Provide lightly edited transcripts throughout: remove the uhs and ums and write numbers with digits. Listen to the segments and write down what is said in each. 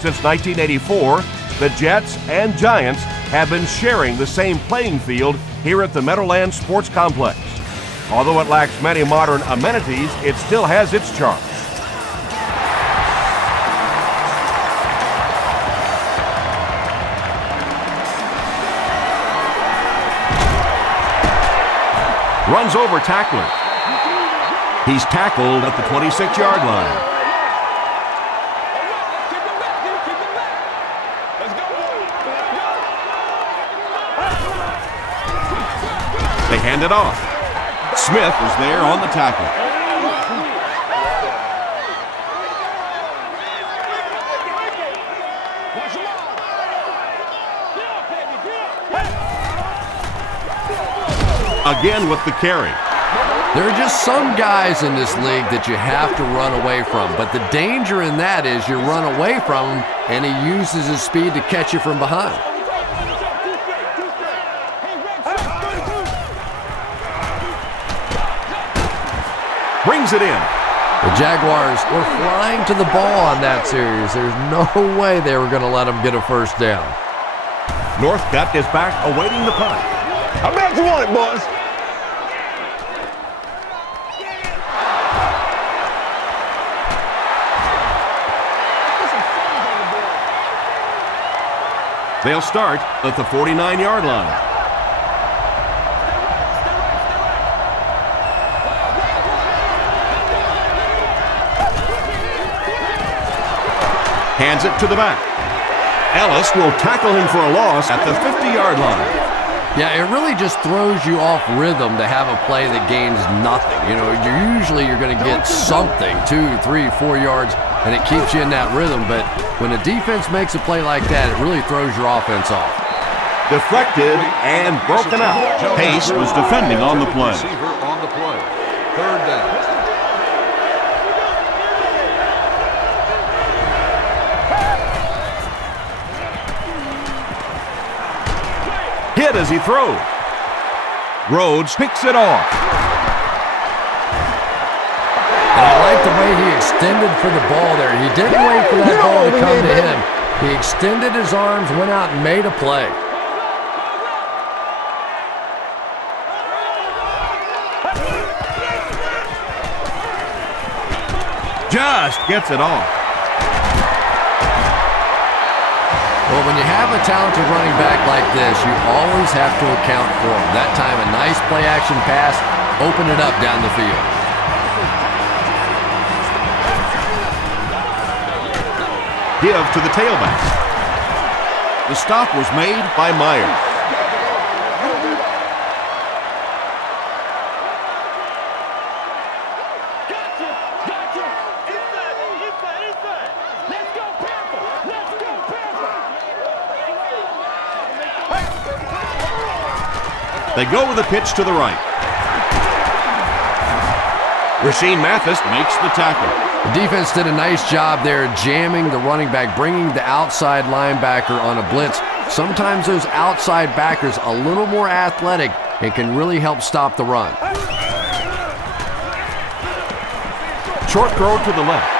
Since 1984, the Jets and Giants have been sharing the same playing field here at the Meadowlands Sports Complex. Although it lacks many modern amenities, it still has its charm. Runs over tackler. He's tackled at the 26-yard line. They hand it off. Smith was there on the tackle. Again with the carry. There are just some guys in this league that you have to run away from, but the danger in that is you run away from him and he uses his speed to catch you from behind. Brings it in. The Jaguars were flying to the ball on that series. There's no way they were going to let them get a first down. Northcutt is back awaiting the punt. How bad you want it, boys? They'll start at the 49-yard line. Hands it to the back. Ellis will tackle him for a loss at the 50-yard line. Yeah, it really just throws you off rhythm to have a play that gains nothing. You know, you're going to get something, 2, 3, 4 yards, and it keeps you in that rhythm. But when a defense makes a play like that, it really throws your offense off. Deflected and broken out. Pace was defending on the play. Receiver on the play. Third down. Hit as he throws. Rhodes picks it off. And I like the way he extended for the ball there. He didn't wait for that ball to come to him. He extended his arms, went out and made a play. Just gets it off. Well, when you have a talented running back like this, you always have to account for him. That time, a nice play-action pass, open it up down the field. Give to the tailback. The stop was made by Myers. They go with a pitch to the right. Rasheem Mathis makes the tackle. The defense did a nice job there jamming the running back, bringing the outside linebacker on a blitz. Sometimes those outside backers a little more athletic and can really help stop the run. Short throw to the left.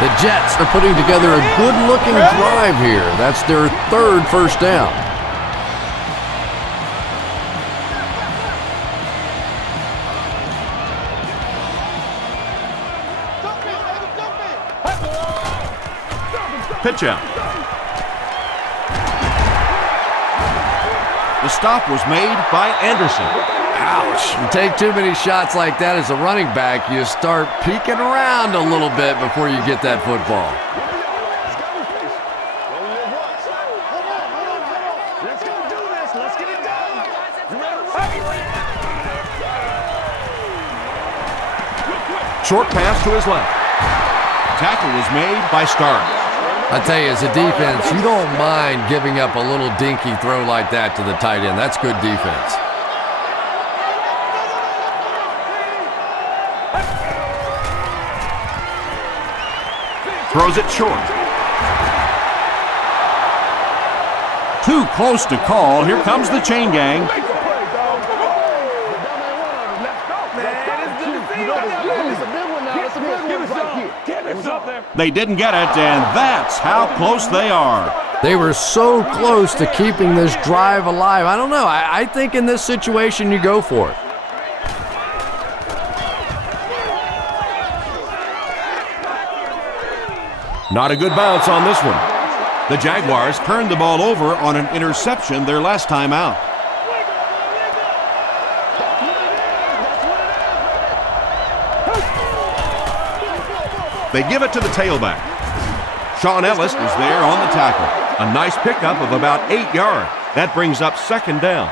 The Jets are putting together a good-looking drive here. That's their third first down. Pitch out. The stop was made by Anderson. Ouch. You take too many shots like that as a running back, you start peeking around a little bit before you get that football. Short pass to his left. Tackle was made by Starks. I tell you, as a defense, you don't mind giving up a little dinky throw like that to the tight end. That's good defense. Throws it short. Too close to call. Here comes the chain gang. They didn't get it, and that's how close they are. They were so close to keeping this drive alive. I don't know. I think in this situation you go for it. Not a good bounce on this one. The Jaguars turned the ball over on an interception their last time out. They give it to the tailback. Sean Ellis is there on the tackle. A nice pickup of about 8 yards. That brings up second down.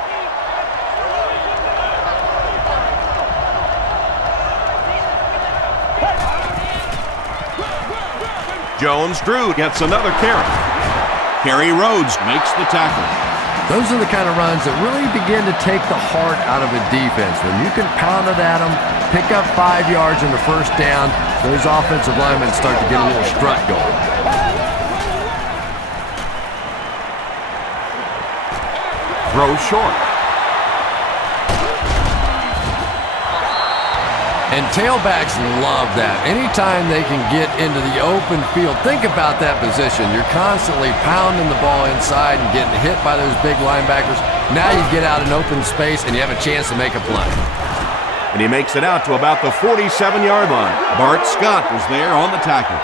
Jones-Drew gets another carry. Kerry Rhodes makes the tackle. Those are the kind of runs that really begin to take the heart out of a defense. When you can pound it at them, pick up 5 yards in the first down, those offensive linemen start to get a little strut going. Throw short. And tailbacks love that. Anytime they can get into the open field, think about that position. You're constantly pounding the ball inside and getting hit by those big linebackers. Now you get out in open space and you have a chance to make a play. And he makes it out to about the 47-yard line. Bart Scott was there on the tackle.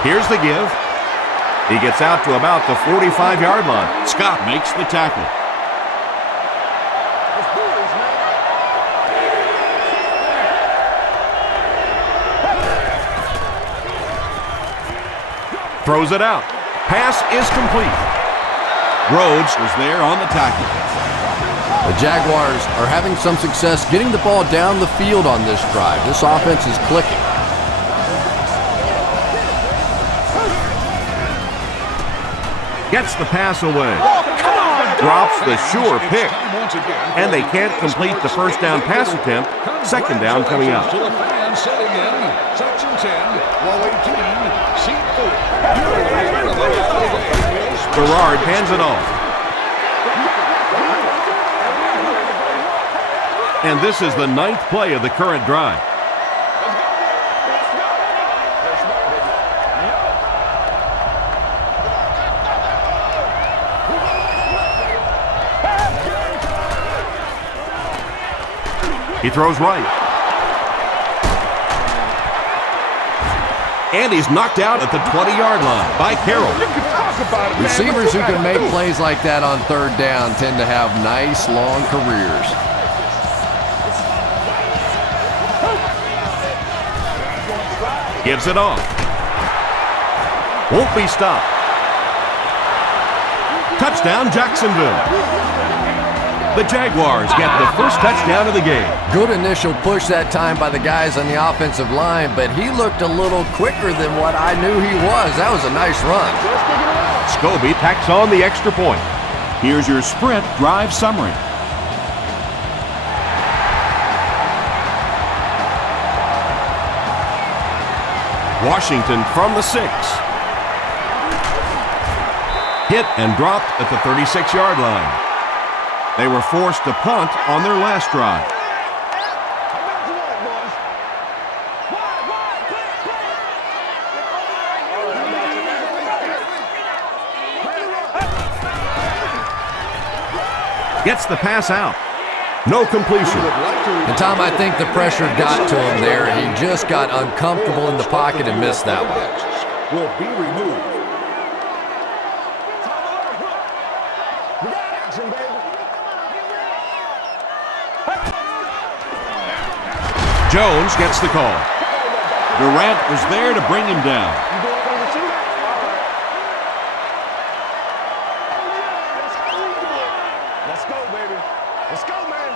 Here's the give. He gets out to about the 45-yard line. Scott makes the tackle. Throws it out. Pass is complete. Rhodes was there on the tackle. The Jaguars are having some success getting the ball down the field on this drive. This offense is clicking. Gets the pass away. Drops the sure pick. And they can't complete the first down pass attempt. Second down coming up. Gerard hands it off. And this is the 9th play of the current drive. He throws right. And he's knocked out at the 20-yard line by Carroll. Receivers who can make plays like that on third down tend to have nice, long careers. Gives it off. Won't be stopped. Touchdown, Jacksonville. The Jaguars get the first touchdown of the game. Good initial push that time by the guys on the offensive line, but he looked a little quicker than what I knew he was. That was a nice run. Scobie tacks on the extra point. Here's your sprint drive summary. Washington from the 6. Hit and dropped at the 36-yard line. They were forced to punt on their last drive. Gets the pass out. No completion. And Tom, I think the pressure got to him there. He just got uncomfortable in the pocket and missed that one. Will be removed. Jones gets the call. Durant was there to bring him down. Let's go, baby. Let's go, man.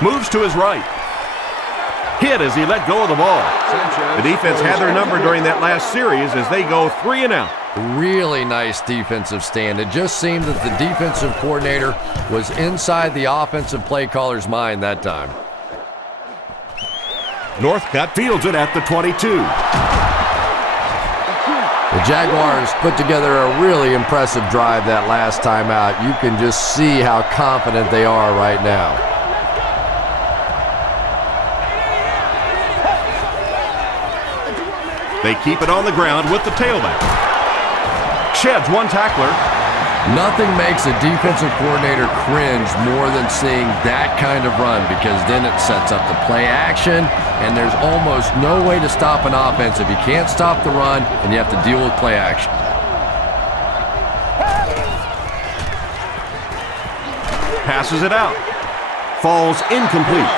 Moves to his right. Hit as he let go of the ball. The defense had their number during that last series as they go 3 and out. Really nice defensive stand. It just seemed that the defensive coordinator was inside the offensive play caller's mind that time. Northcutt fields it at the 22. The Jaguars put together a really impressive drive that last time out. You can just see how confident they are right now. They keep it on the ground with the tailback. Sheds one tackler. Nothing makes a defensive coordinator cringe more than seeing that kind of run, because then it sets up the play action, and there's almost no way to stop an offense if you can't stop the run and you have to deal with play action. Passes it out. Falls incomplete.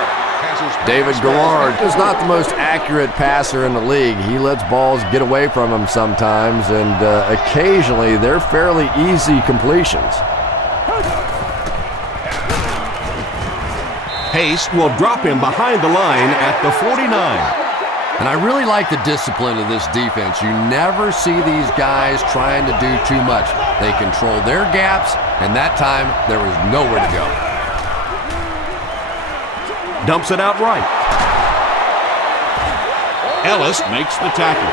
David Garrard is not the most accurate passer in the league. He lets balls get away from him sometimes, and occasionally they're fairly easy completions. Pace will drop him behind the line at the 49. And I really like the discipline of this defense. You never see these guys trying to do too much. They control their gaps, and that time there was nowhere to go. Dumps it out right. Ellis makes the tackle.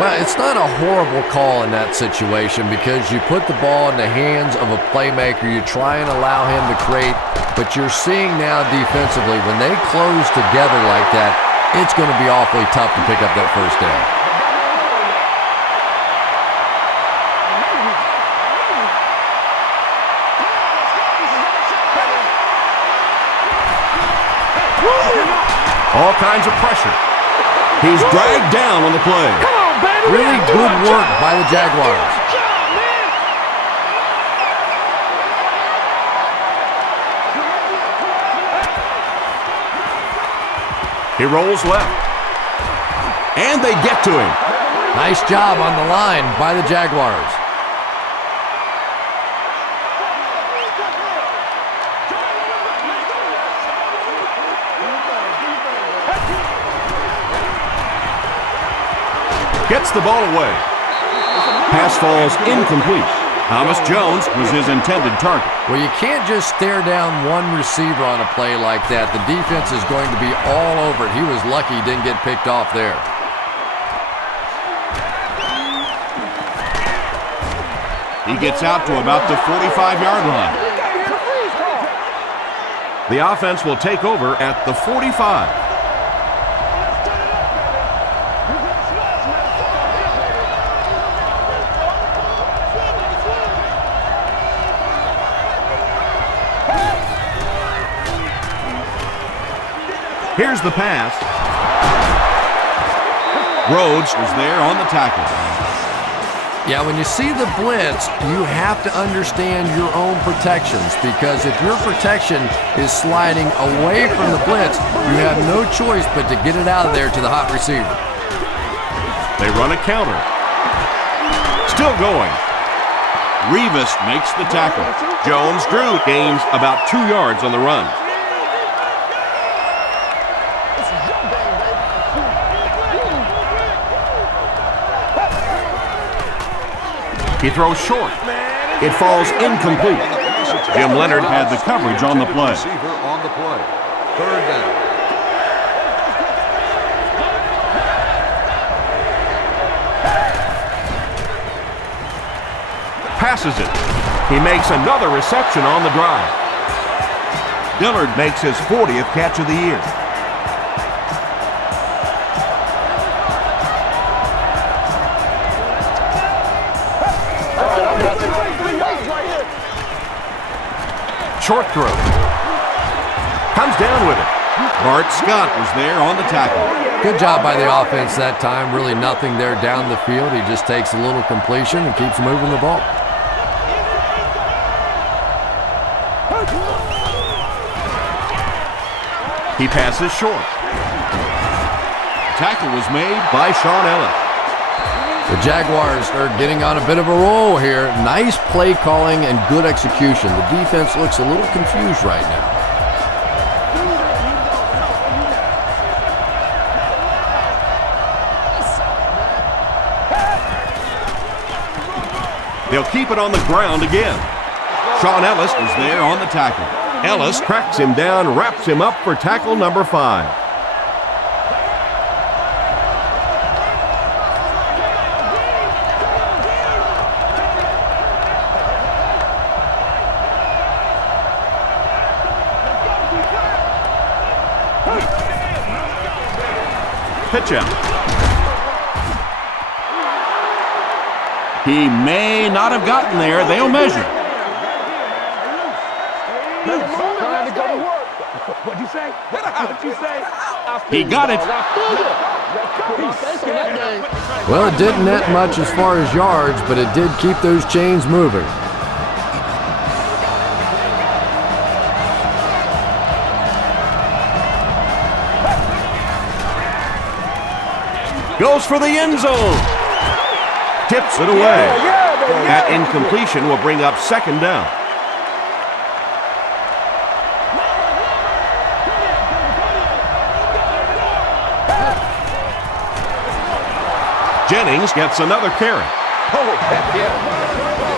Well, it's not a horrible call in that situation, because you put the ball in the hands of a playmaker. You try and allow him to create, but you're seeing now defensively, when they close together like that, it's going to be awfully tough to pick up that first down. All kinds of pressure. He's dragged down on the play. Come on, baby. Really good work by the Jaguars. He rolls left. And they get to him. Nice job on the line by the Jaguars. Gets the ball away. Pass falls incomplete. Thomas Jones was his intended target. Well, you can't just stare down one receiver on a play like that. The defense is going to be all over it. He was lucky he didn't get picked off there. He gets out to about the 45-yard line. The offense will take over at the 45. Here's the pass. Rhodes is there on the tackle. Yeah, when you see the blitz, you have to understand your own protections, because if your protection is sliding away from the blitz, you have no choice but to get it out of there to the hot receiver. They run a counter. Still going. Revis makes the tackle. Jones-Drew gains about 2 yards on the run. He throws short. It falls incomplete. Jim Leonard Had the coverage on the play. Receiver on the play. Third down. passes it. He makes another reception on the drive. Dillard makes his 40th catch of the year. Short throw. Comes down with it. Bart Scott was there on the tackle. Good job by the offense that time. Really nothing there down the field. He just takes a little completion and keeps moving the ball. He passes short. Tackle was made By Sean Ellis. The Jaguars are getting on a bit of a roll here. Nice play calling and good execution. The defense looks a little confused right now. They'll keep it on the ground again. Sean Ellis was there on the tackle. Ellis tracks him down, wraps him up for tackle number 5. pitch out. He may not have gotten there. They'll measure. What'd you say? What'd you say? He got it. Well, it didn't net much as far as yards, but it did keep those chains moving. Goes for the end zone. Tips it away. That incompletion will bring up second down. Jennings gets another carry.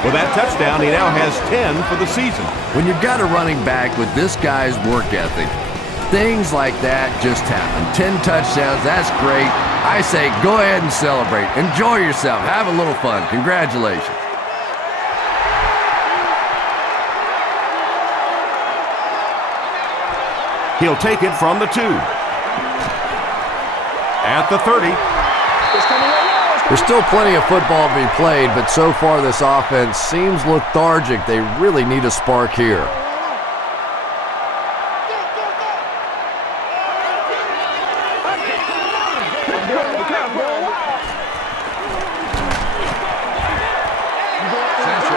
With that touchdown, he now has 10 for the season. When you've got a running back with this guy's work ethic, things like that just happen. 10 touchdowns, that's great. I say go ahead and celebrate. Enjoy yourself. Have a little fun. Congratulations. He'll take it from the 2. At the 30. There's still plenty of football to be played, but so far this offense seems lethargic. They really need a spark here.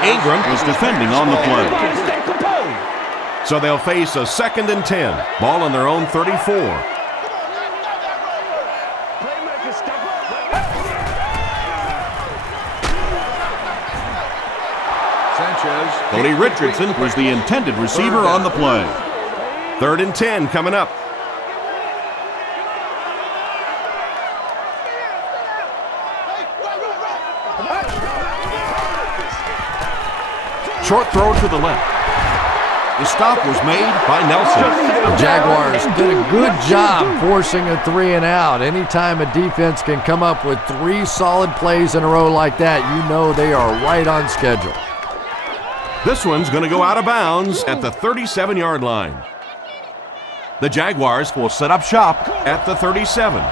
Ingram was defending on the play. So they'll face a 2nd and 10. Ball on their own 34. Cody Richardson was the intended receiver on the play. 3rd and 10 coming up. Short throw to the left. The stop was made by Nelson. The Jaguars did a good job forcing a 3 and out. Anytime a defense can come up with 3 solid plays in a row like that, you know they are right on schedule. This one's going to go out of bounds at the 37-yard line. The Jaguars will set up shop at the 37.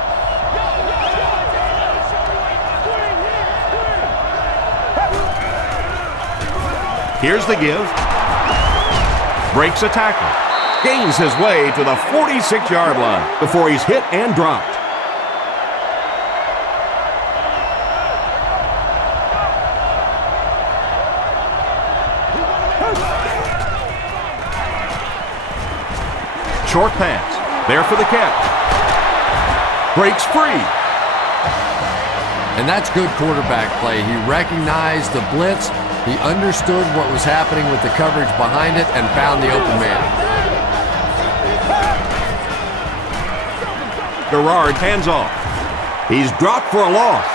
Here's the give. Breaks a tackle. Gains his way to the 46-yard line before he's hit and dropped. Short pass. There for the catch. Breaks free. And that's good quarterback play. He recognized the blitz. He understood what was happening with the coverage behind it and found the open man. Garrard hands off. He's dropped for a loss.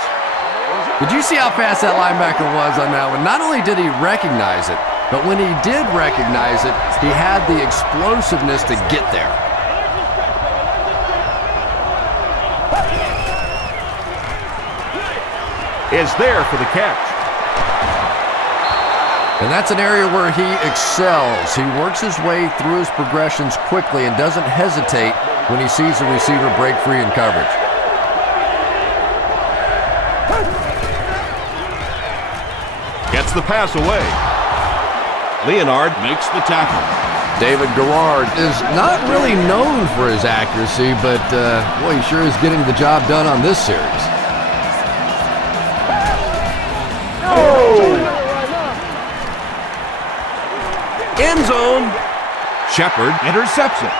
Did you see how fast that linebacker was on that one? Not only did he recognize it, but when he did recognize it, he had the explosiveness to get there. Is there for the catch. And that's an area where he excels. He works his way through his progressions quickly and doesn't hesitate when he sees the receiver break free in coverage. Gets the pass away. Leonard Makes the tackle. David Garrard is not really known for his accuracy, but boy, he sure is getting the job done on this series. end zone. Shepard intercepts it.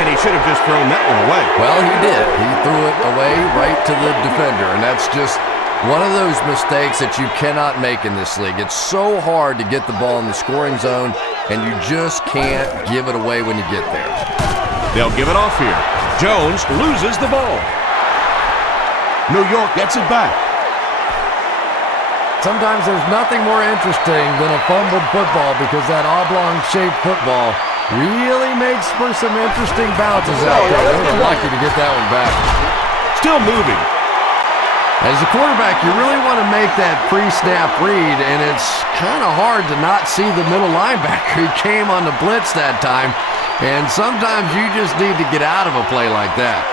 And he should have just thrown that one away. Well, he did. He threw it away right to the defender, and that's just one of those mistakes that you cannot make in this league. It's so hard to get the ball in the scoring zone, and you just can't give it away when you get there. They'll give it off here. Jones loses the ball. New York gets it back. Sometimes there's nothing more interesting than a fumbled football because that oblong-shaped football really makes for some interesting bounces out there. They were lucky to get that one back. Still moving. As a quarterback, you really want to make that pre-snap read, and it's kind of hard to not see the middle linebacker. He came on the blitz that time, And sometimes you just need to get out of a play like that.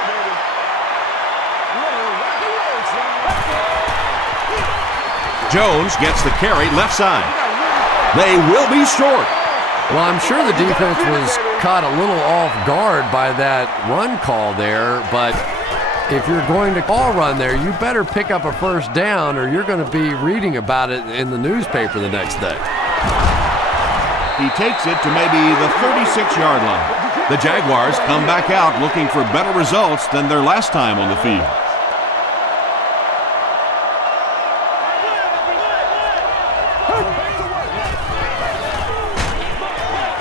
Jones gets the carry left side. They will be short. Well, I'm sure the defense was caught a little off guard by that run call there, but if you're going to call run there, you better pick up a first down or you're going to be reading about it in the newspaper the next day. He takes it to maybe the 36-yard line. The Jaguars come back out looking for better results than their last time on the field.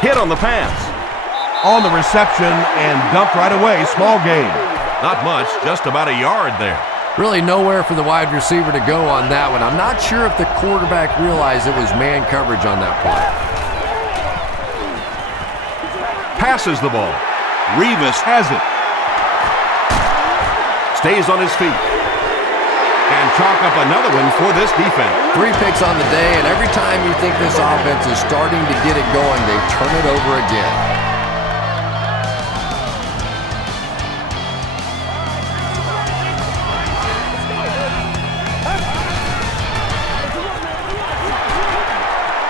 Hit on the pass. On the reception and dumped right away. Small gain. Not much, just about a yard there. Really nowhere for the wide receiver to go on that one. I'm not sure if the quarterback realized it was man coverage on that play. Passes the ball. Revis Has it. Stays on his feet. And chalk up another one for this defense. 3 picks on the day, and every time you think this offense is starting to get it going, they turn it over again.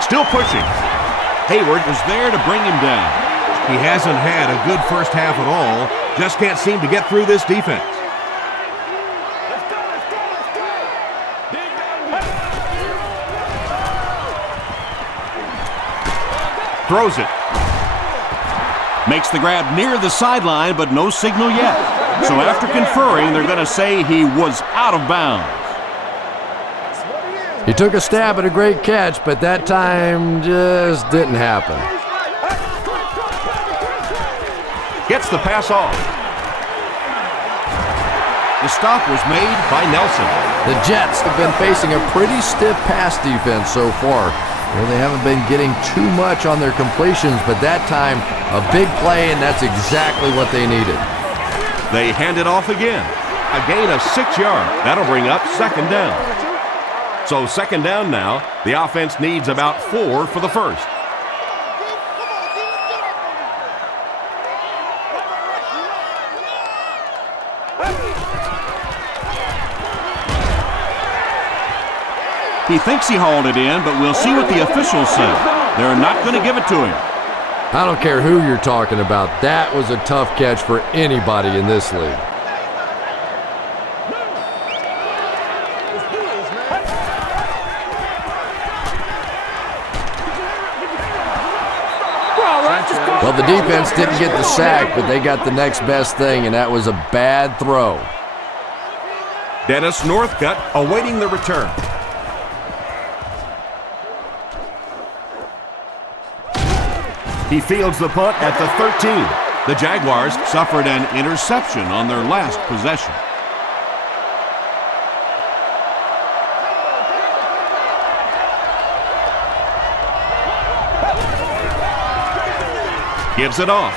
Still pushing. Hayward was there to bring him down. He hasn't had a good first half at all. Just can't seem to get through this defense. Throws it. Makes the grab near the sideline, but no signal yet. So after conferring, they're going to say he was out of bounds. He took a stab at a great catch, but that time just didn't happen. Gets the pass off. The stop was made by Nelson. The Jets have been facing a pretty stiff pass defense so far. Well, they haven't been getting too much on their completions, but that time, a big play, and that's exactly what they needed. They hand it off again. A gain of 6 yards. That'll bring up second down. So second down now. The offense needs about 4 for the first. He thinks he hauled it in, but we'll see what the officials say. They're not going to give it to him. I don't care who you're talking about. That was a tough catch for anybody in this league. Well, the defense didn't get the sack, but they got the next best thing, and that was a bad throw. Dennis Northcutt awaiting the return. He fields the punt at the 13. The Jaguars suffered an interception on their last possession. Gives it off.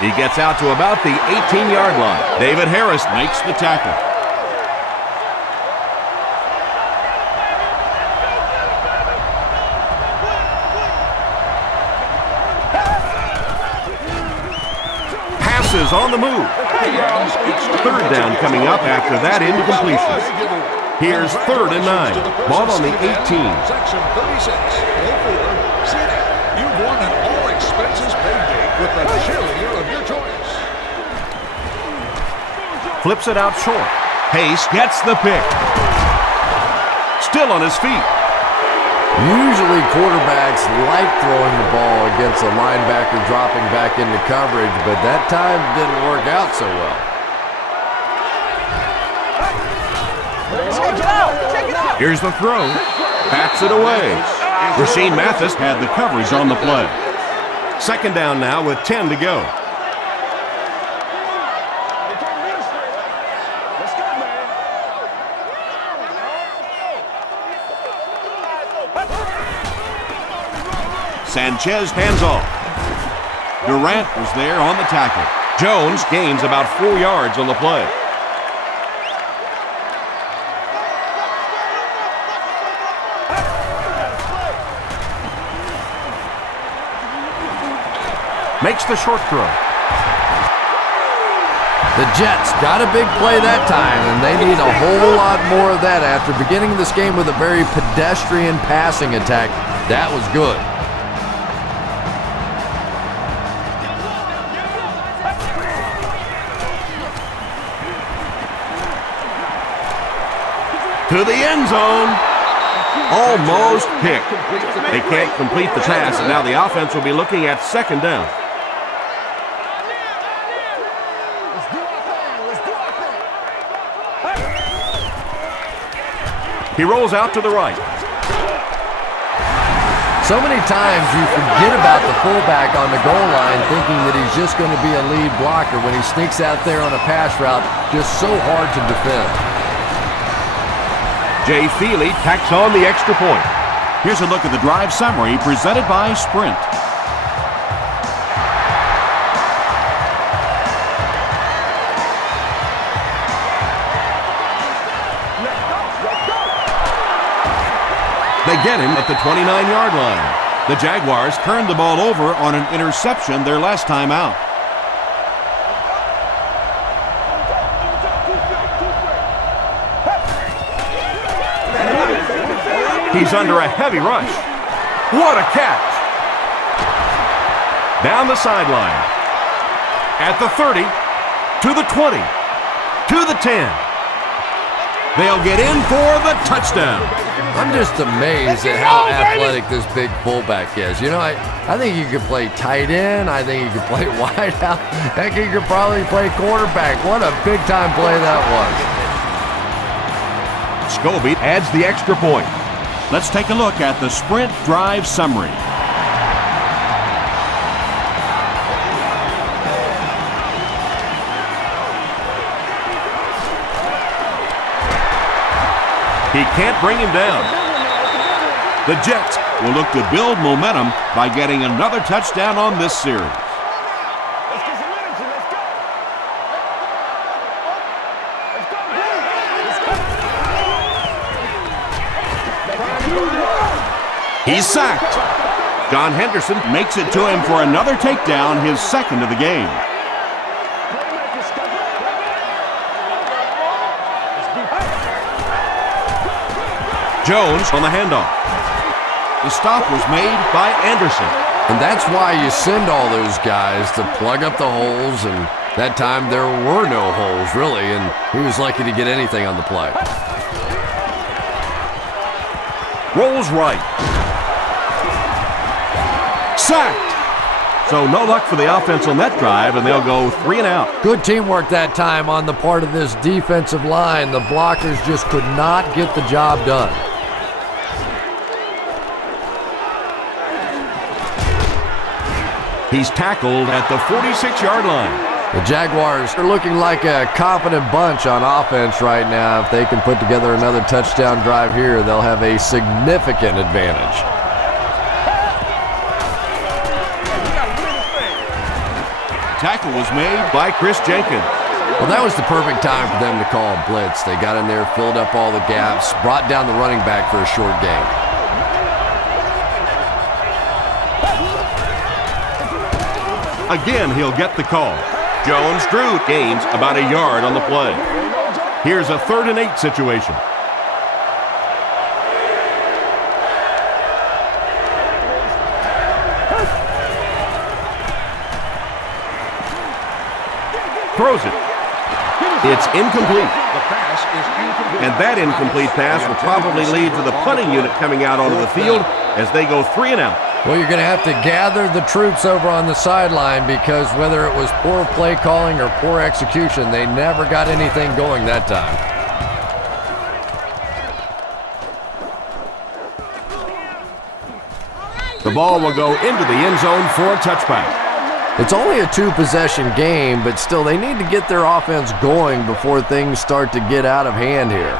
He gets out to about the 18-yard line. David Harris Makes the tackle. is on the move. Third down coming up after that incompletion. Here's 3rd and 9. Ball on the 18. Section 36, 04, City. You've won an all-expenses-paid date with the cheerleader of your choice. Flips it out short. Pace gets the pick. Still on his feet. Usually quarterbacks like throwing the ball against a linebacker dropping back into coverage, but that time didn't work out so well. Here's the throw. Bats it away. Rasheed Mathis Had the coverage on the play. second down now with 10 to go. Sanchez hands off. Durant was there on the tackle. Jones gains about 4 yards on the play. makes the short throw. The Jets got a big play that time, and they need a whole lot more of that after beginning this game with a very pedestrian passing attack. That was good. To the end zone. Almost picked. They can't complete the pass, and now the offense will be looking at second down. He rolls out to the right. So many times you forget about the fullback on the goal line thinking that he's just going to be a lead blocker when he sneaks out there on a pass route, just so hard to defend. Jay Feely tacks on the extra point. Here's a look at the drive summary presented by Sprint. They get him at the 29-yard line. The Jaguars turned the ball over on an interception their last time out. He's under a heavy rush. What a catch! Down the sideline. At the 30, to the 20, to the 10. They'll get in for the touchdown. I'm just amazed at how athletic this big fullback is. You know, I think you could play tight end. I think you could play wide out. Heck, you could probably play quarterback. What a big-time play that was. Scobie adds the extra point. Let's take a look at the Sprint drive summary. He can't bring him down. The Jets Will look to build momentum by getting another touchdown on this series. Let's get some energy. Let's go. He's sacked. John Henderson Makes it to him for another takedown, his second of the game. Jones on the handoff. The stop was made by Anderson. And that's why you send all those guys to plug up the holes, and that time there were no holes, really, and he was lucky to get anything on the play. Rolls right. Sacked. So no luck for the offense on that drive, and they'll go 3 and out. Good teamwork that time on the part of this defensive line. The blockers just could not get the job done. He's tackled at the 46-yard line. The Jaguars are looking like a confident bunch on offense right now. If they can put together another touchdown drive here, they'll have a significant advantage. Tackle was made By Chris Jenkins. Well, that was the perfect time for them to call a blitz. They got in there, filled up all the gaps, brought down the running back for a short gain. Again, he'll get the call. Jones Drew gains about a yard on the play. Here's a 3rd and 8 situation. Throws it. It's incomplete. The pass is incomplete. And that incomplete pass will probably lead to the punting unit coming out onto the field as they go 3 and out. Well, you're going to have to gather the troops over on the sideline because whether it was poor play calling or poor execution, they never got anything going that time. The ball will go into the end zone for a touchback. It's only a 2-possession game, but still they need to get their offense going before things start to get out of hand here.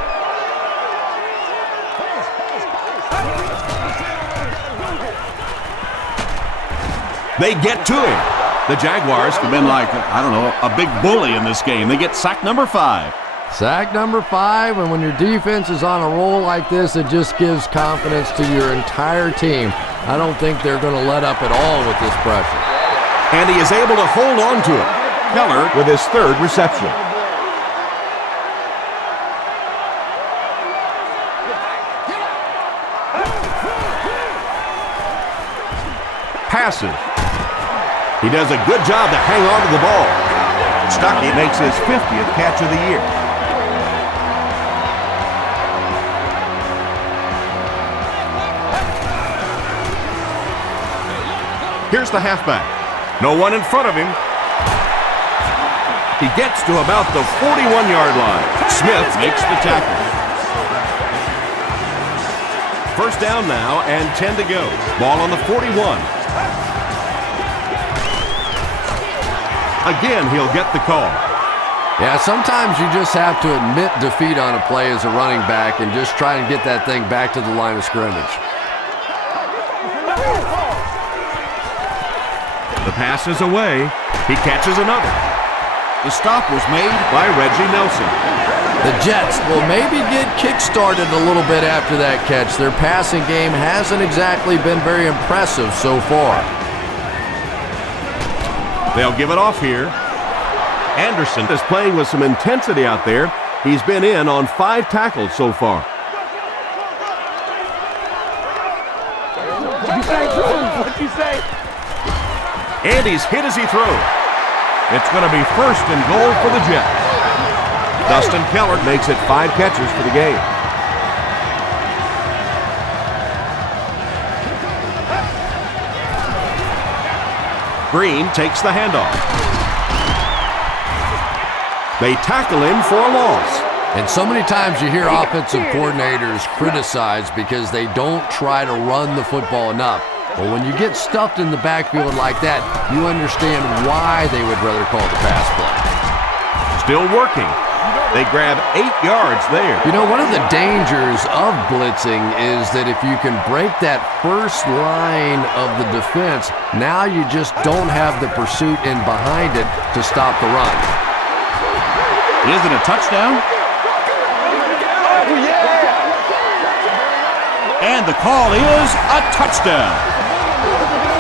They get to him. The Jaguars have been like, I don't know, a big bully in this game. They get sack number 5. Sack number 5, and when your defense is on a roll like this, it just gives confidence to your entire team. I don't think they're going to let up at all with this pressure. And he is able to hold on to it. Keller with his third reception. Passes. He does a good job to hang on to the ball. Stuckey makes his 50th catch of the year. Here's the halfback. No one in front of him. He gets to about the 41-yard line. Smith makes the tackle. First down now and 10 to go. Ball on the 41. Again, he'll get the call. Yeah, sometimes you just have to admit defeat on a play as a running back and just try and get that thing back to the line of scrimmage. The pass is away. He catches another. The stop was made by Reggie Nelson. The Jets will maybe get kick-started a little bit after that catch. Their passing game hasn't exactly been very impressive so far. They'll give it off here. Anderson is playing with some intensity out there. He's been in on 5 tackles so far. What'd you say, Drew? What'd you say? And he's hit as he throws. It's going to be first and goal for the Jets. Dustin Keller makes it 5 catches for the game. Green takes the handoff. They tackle him for a loss. And so many times you hear offensive coordinators criticized because they don't try to run the football enough. But when you get stuffed in the backfield like that, you understand why they would rather call the pass play. Still working. They grab 8 yards there. You know, one of the dangers of blitzing is that if you can break that first line of the defense, now you just don't have the pursuit in behind it to stop the run. Is it a touchdown? And the call is a touchdown.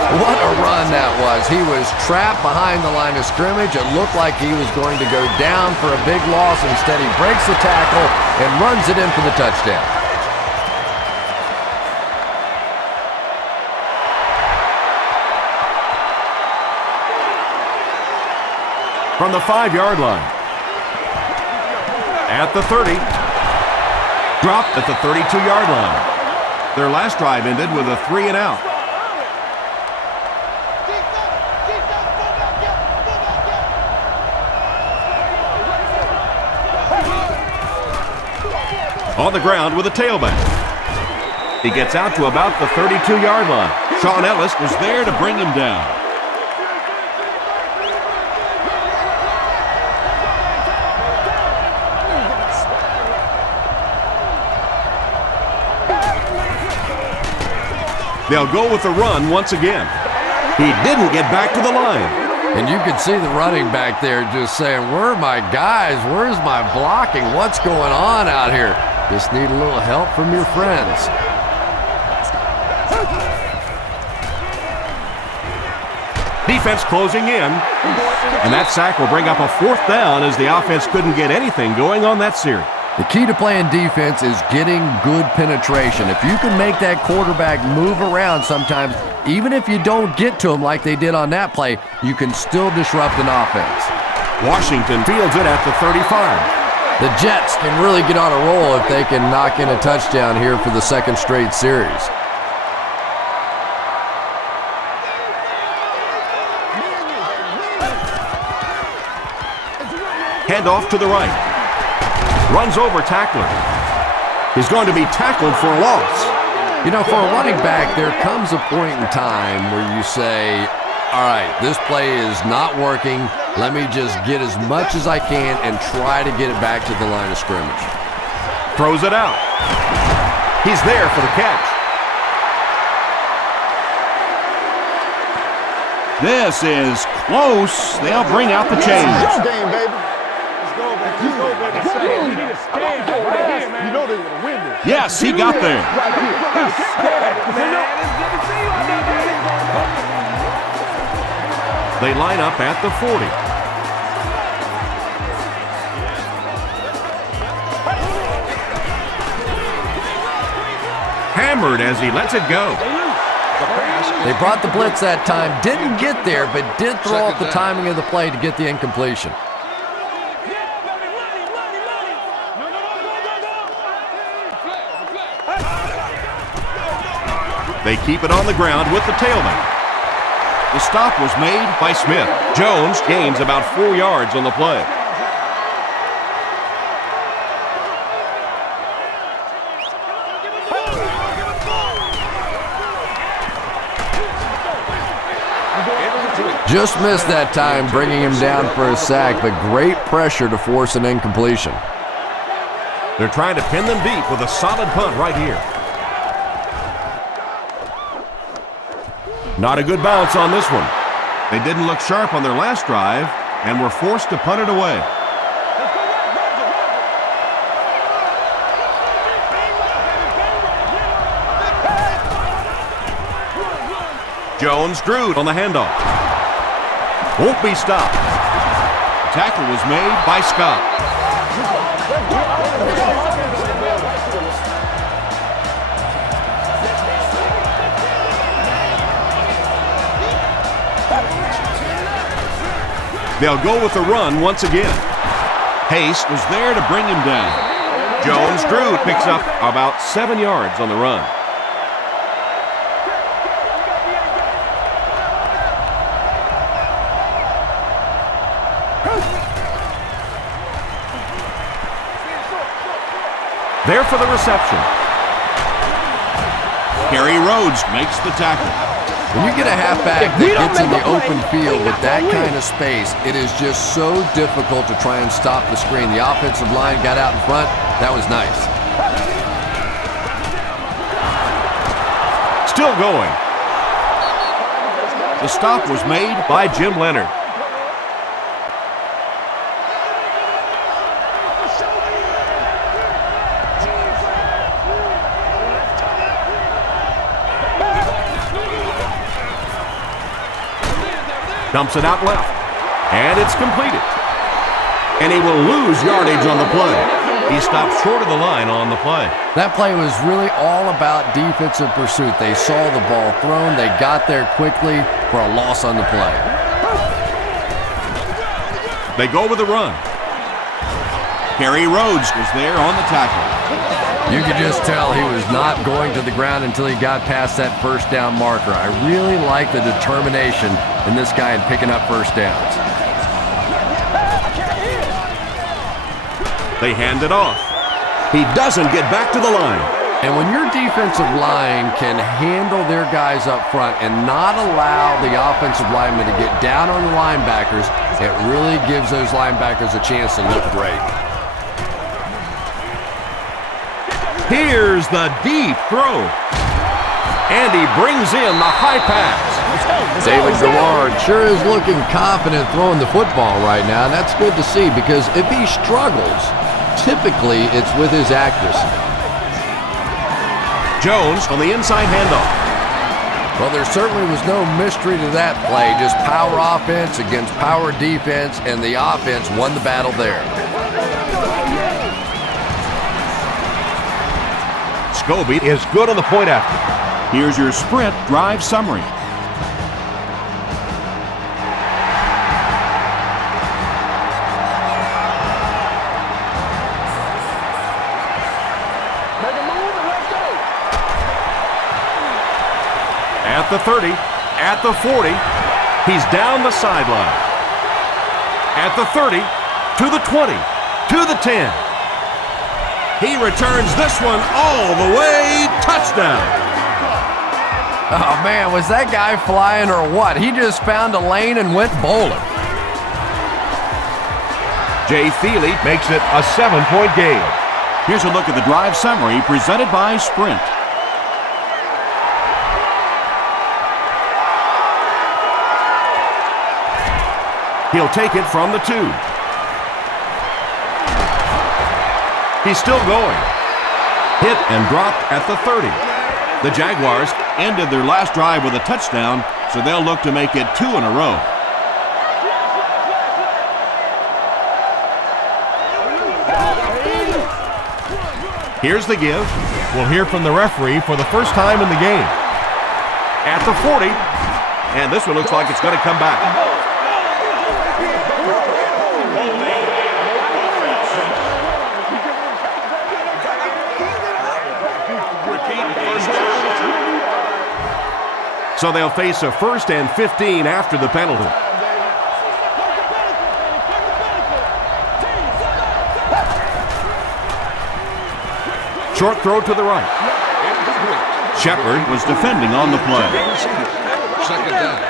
What a run that was. He was trapped behind the line of scrimmage. It looked like he was going to go down for a big loss. Instead, he breaks the tackle and runs it in for the touchdown. From the 5-yard line. At the 30. Dropped at the 32-yard line. Their last drive ended with a 3-and-out. On the ground with a tailback. He gets out to about the 32-yard line. Sean Ellis was there to bring him down. They'll go with the run once again. He didn't get back to the line. And you could see the running back there just saying, where are my guys? Where's my blocking? What's going on out here? Just need a little help from your friends. Defense closing in. And that sack will bring up a 4th down as the offense couldn't get anything going on that series. The key to playing defense is getting good penetration. If you can make that quarterback move around sometimes, even if you don't get to him like they did on that play, you can still disrupt an offense. Washington fields it at the 35. The Jets can really get on a roll if they can knock in a touchdown here for the 2nd straight series. Handoff to the right. Runs over tackler. He's going to be tackled for a loss. You know, for a running back, there comes a point in time where you say, all right, this play is not working. Let me just get as much as I can and try to get it back to the line of scrimmage. Throws it out. He's there for the catch. This is close. They'll bring out the change. It's your game, baby. Let's go, baby. Let's go, baby. We need to stand right here, man. You know they're going to win this. Yes, he got there. Right here. He's scared, man. It's good to see you out there, baby. They line up at the 40. Hammered as he lets it go. They brought the blitz that time, didn't get there, but did throw off the timing of the play to get the incompletion. They keep it on the ground with the tailback. The stop was made by Smith. Jones gains about 4 yards on the play. Just missed that time, bringing him down for a sack, but great pressure to force an incompletion. They're trying to pin them deep with a solid punt right here. Not a good bounce on this one. They didn't look sharp on their last drive and were forced to punt it away. Jones drew on the handoff. Won't be stopped. The tackle was made by Scott. They'll go with the run once again. Haste was there to bring him down. Jones Drew picks up about 7 yards on the run. There for the reception. Gary Rhodes makes the tackle. When you get a halfback that gets in the open field with that kind of space, it is just so difficult to try and stop the screen. The offensive line got out in front. That was nice. Still going. The stop was made By Jim Leonard. Dumps it out left. And it's completed. And he will lose yardage on the play. He stops short of the line on the play. That play was really all about defensive pursuit. They saw the ball thrown. They got there quickly for a loss on the play. They go with the run. Gary Rhodes was there on the tackle. You could just tell he was not going to the ground until he got past that first down marker. I really like the determination in this guy in picking up first downs. They hand it off. He doesn't get back to the line. And when your defensive line can handle their guys up front and not allow the offensive linemen to get down on the linebackers, it really gives those linebackers a chance to look great. Here's the deep throw. And he brings in the high pass. David Garrard sure is looking confident throwing the football right now, and that's good to see because if he struggles, typically it's with his accuracy. Jones on the inside handoff. Well, there certainly was no mystery to that play, just power offense against power defense, and the offense won the battle there. Scobie is good on the point after. Here's your sprint drive summary. At the 30, at the 40, he's down the sideline. At the 30, to the 20, to the 10. He returns this one all the way, touchdown. Oh man, was that guy flying or what? He just found a lane and went bowling. Jay Feely makes it a 7-point game. Here's a look at the drive summary presented by Sprint. He'll take it from the 2. He's still going. Hit and dropped at the 30. The Jaguars ended their last drive with a touchdown, so they'll look to make it 2 in a row. Here's the give. We'll hear from the referee for the first time in the game. At the 40, and this one looks like it's going to come back. So they'll face a 1st and 15 after the penalty. Short throw to the right. Shepard was defending on the play. Second down.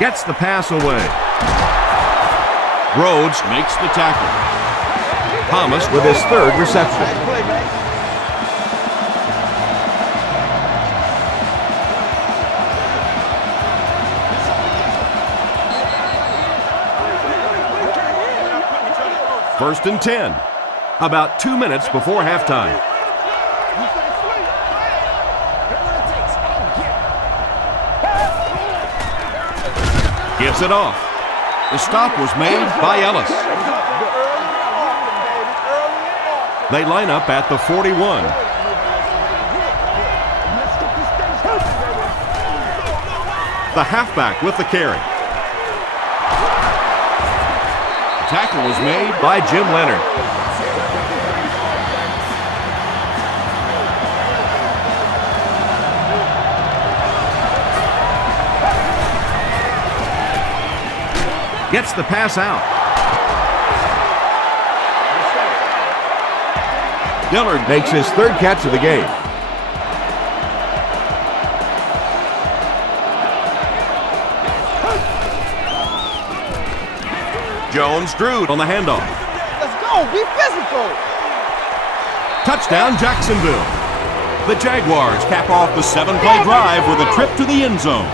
Gets the pass away. Rhodes makes the tackle. Thomas with his 3rd reception. First and 10. About 2 minutes before halftime. Gives it off. The stop was made by Ellis. They line up at the 41. The halfback with the carry. Tackle was made By Jim Leonard. Gets the pass out. Dillard makes his 3rd catch of the game. Jones-Drew on the handoff. Let's go. Be physical. Touchdown, Jacksonville. The Jaguars cap off the 7-play drive with a trip to the end zone.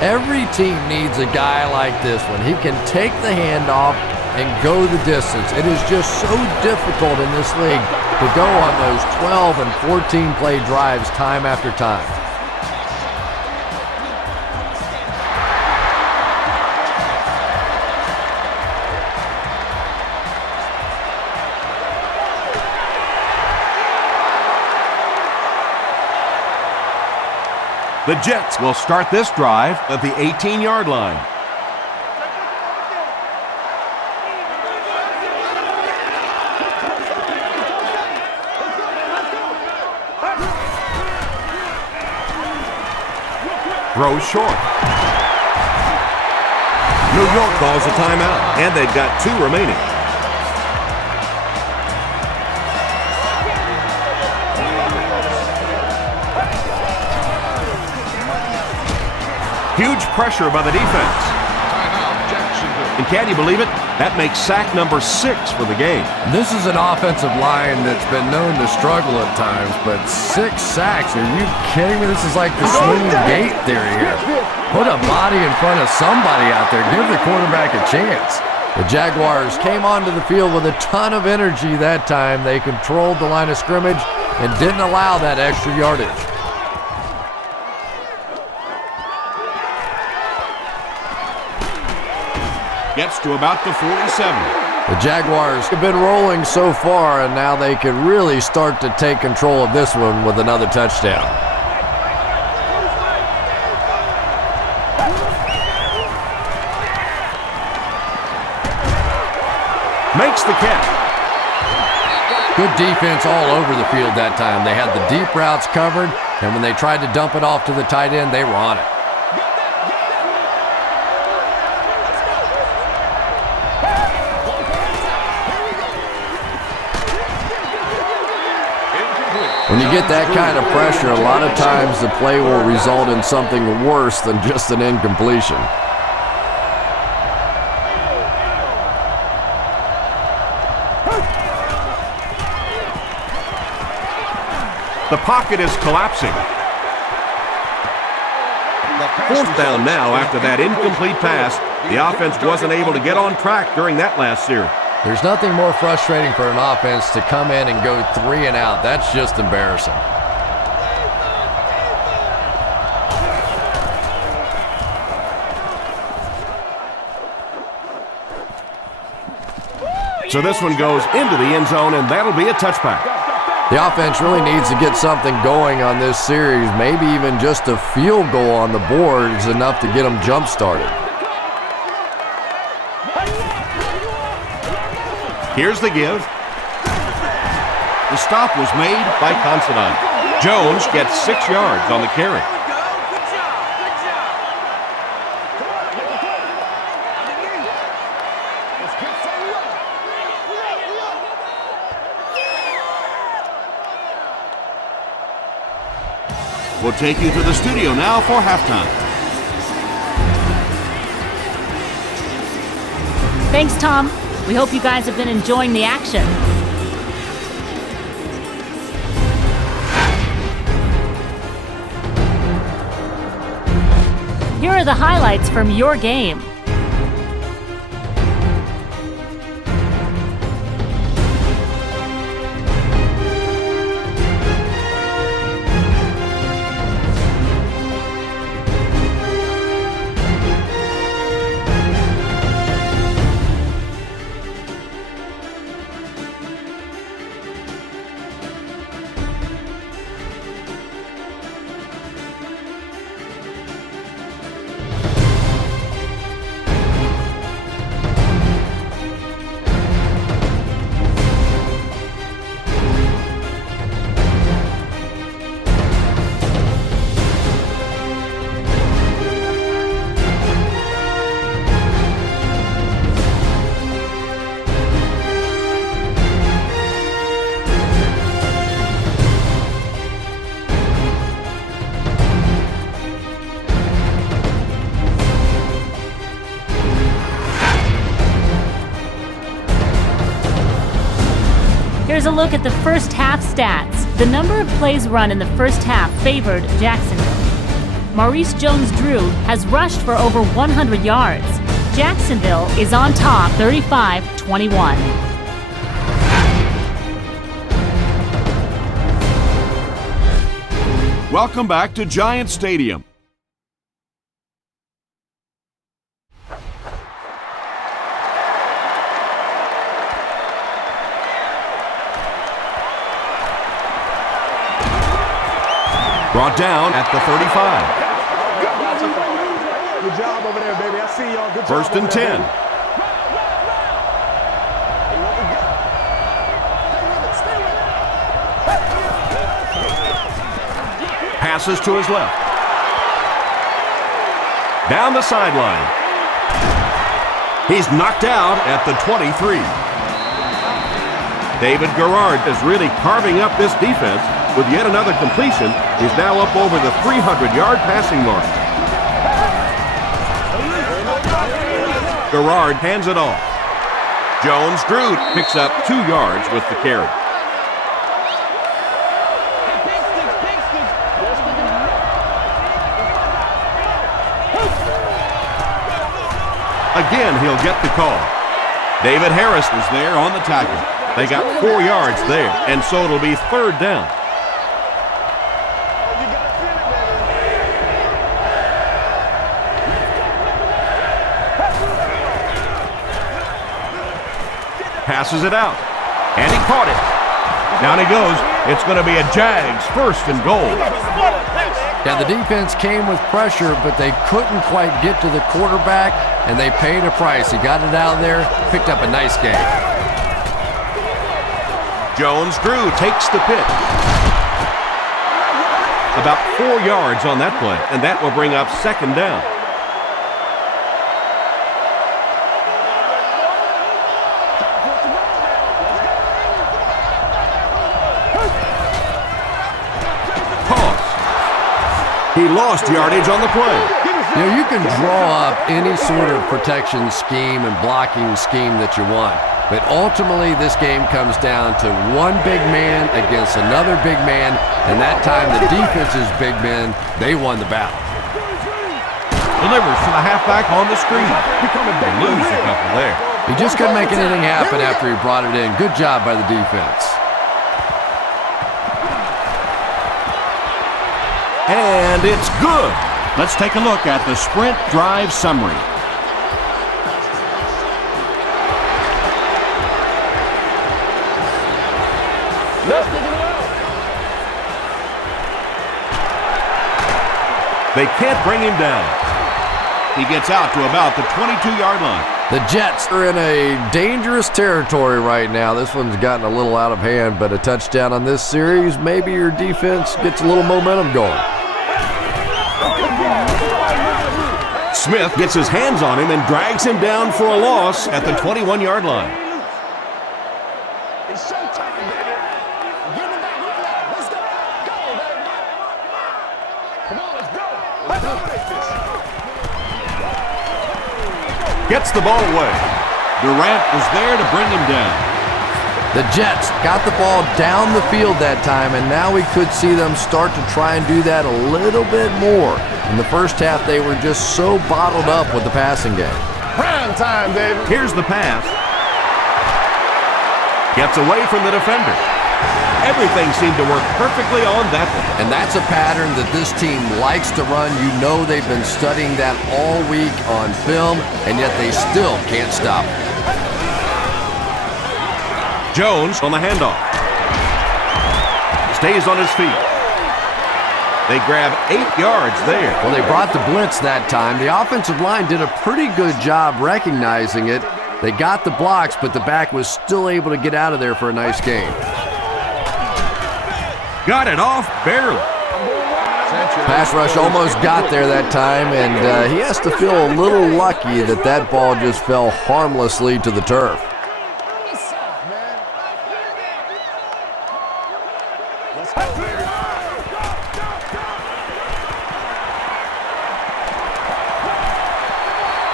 Every team needs a guy like this one. He can take the handoff and go the distance. It is just so difficult in this league to go on those 12 and 14 play drives time after time. The Jets will start this drive at the 18-yard line. Throws short. New York calls a timeout, and they've got 2 remaining. Huge pressure by the defense. Timeout, Jacksonville. And can you believe it? That makes sack number 6 for the game. This is an offensive line that's been known to struggle at times, but 6 sacks, are you kidding me? This is like the swinging gate theory here. Put a body in front of somebody out there. Give the quarterback a chance. The Jaguars came onto the field with a ton of energy that time. They controlled the line of scrimmage and didn't allow that extra yardage. Gets to about the 47. The Jaguars have been rolling so far, and now they could really start to take control of this one with another touchdown. Makes the catch. Good defense all over the field that time. They had the deep routes covered, and when they tried to dump it off to the tight end, they were on it. When you get that kind of pressure, a lot of times the play will result in something worse than just an incompletion. The pocket is collapsing. 4th down now after that incomplete pass. The offense wasn't able to get on track during that last series. There's nothing more frustrating for an offense to come in and go 3 and out. That's just embarrassing. So this one goes into the end zone, and that'll be a touchback. The offense really needs to get something going on this series. Maybe even just a field goal on the board is enough to get them jump-started. Here's the give. The stop was made by Considine. Jones gets 6 yards on the carry. We'll take you to the studio now for halftime. Thanks, Tom. We hope you guys have been enjoying the action. Here are the highlights from your game. Here's a look at the first half stats. The number of plays run in the first half favored Jacksonville. Maurice Jones-Drew has rushed for over 100 yards. Jacksonville is on top 35-21. Welcome back to Giant Stadium. Brought down at the 35. Good job over there, baby. I see y'all. Good job. First and 10. Passes to his left. Down the sideline. He's knocked out at the 23. David Garrard is really carving up this defense with yet another completion. He's now up over the 300-yard passing mark. Garrard hands it off. Jones-Drew picks up 2 yards with the carry. Again, he'll get the call. David Harris was there on the tackle. They got 4 yards there, and so it'll be 3rd down. Passes it out, and he caught it. Down he goes. It's going to be a Jags 1st and goal. Yeah, the defense came with pressure, but they couldn't quite get to the quarterback, and they paid a price. He got it out of there, picked up a nice game. Jones-Drew takes the pick. About 4 yards on that play, and that will bring up 2nd down. He lost yardage on the play. You know, you can draw up any sort of protection scheme and blocking scheme that you want, but ultimately this game comes down to one big man against another big man, and that time the defense's big men, they won the battle. Delivers to the halfback on the screen. They lose a couple there. He just couldn't make anything happen after he brought it in. Good job by the defense. And it's good. Let's take a look at the sprint drive summary. They can't bring him down. He gets out to about the 22-yard line. The Jets are in a dangerous territory right now. This one's gotten a little out of hand, but a touchdown on this series, maybe your defense gets a little momentum going. Smith gets his hands on him and drags him down for a loss at the 21-yard line. It's showtime, baby. Give it back. Let's go. Go, baby. Come on, let's go. Let's dominate this. Gets the ball away. Durant was there to bring him down. The Jets got the ball down the field that time, and now we could see them start to try and do that a little bit more. In the first half, they were just so bottled up with the passing game. Prime time, baby. Here's the pass. Gets away from the defender. Everything seemed to work perfectly on that one. And that's a pattern that this team likes to run. You know they've been studying that all week on film, and yet they still can't stop it. Jones on the handoff. Stays on his feet. They grab 8 yards there. Well, they brought the blitz that time. The offensive line did a pretty good job recognizing it. They got the blocks, but the back was still able to get out of there for a nice gain. Got it off barely. Pass rush almost got there that time, and he has to feel a little lucky that that ball just fell harmlessly to the turf.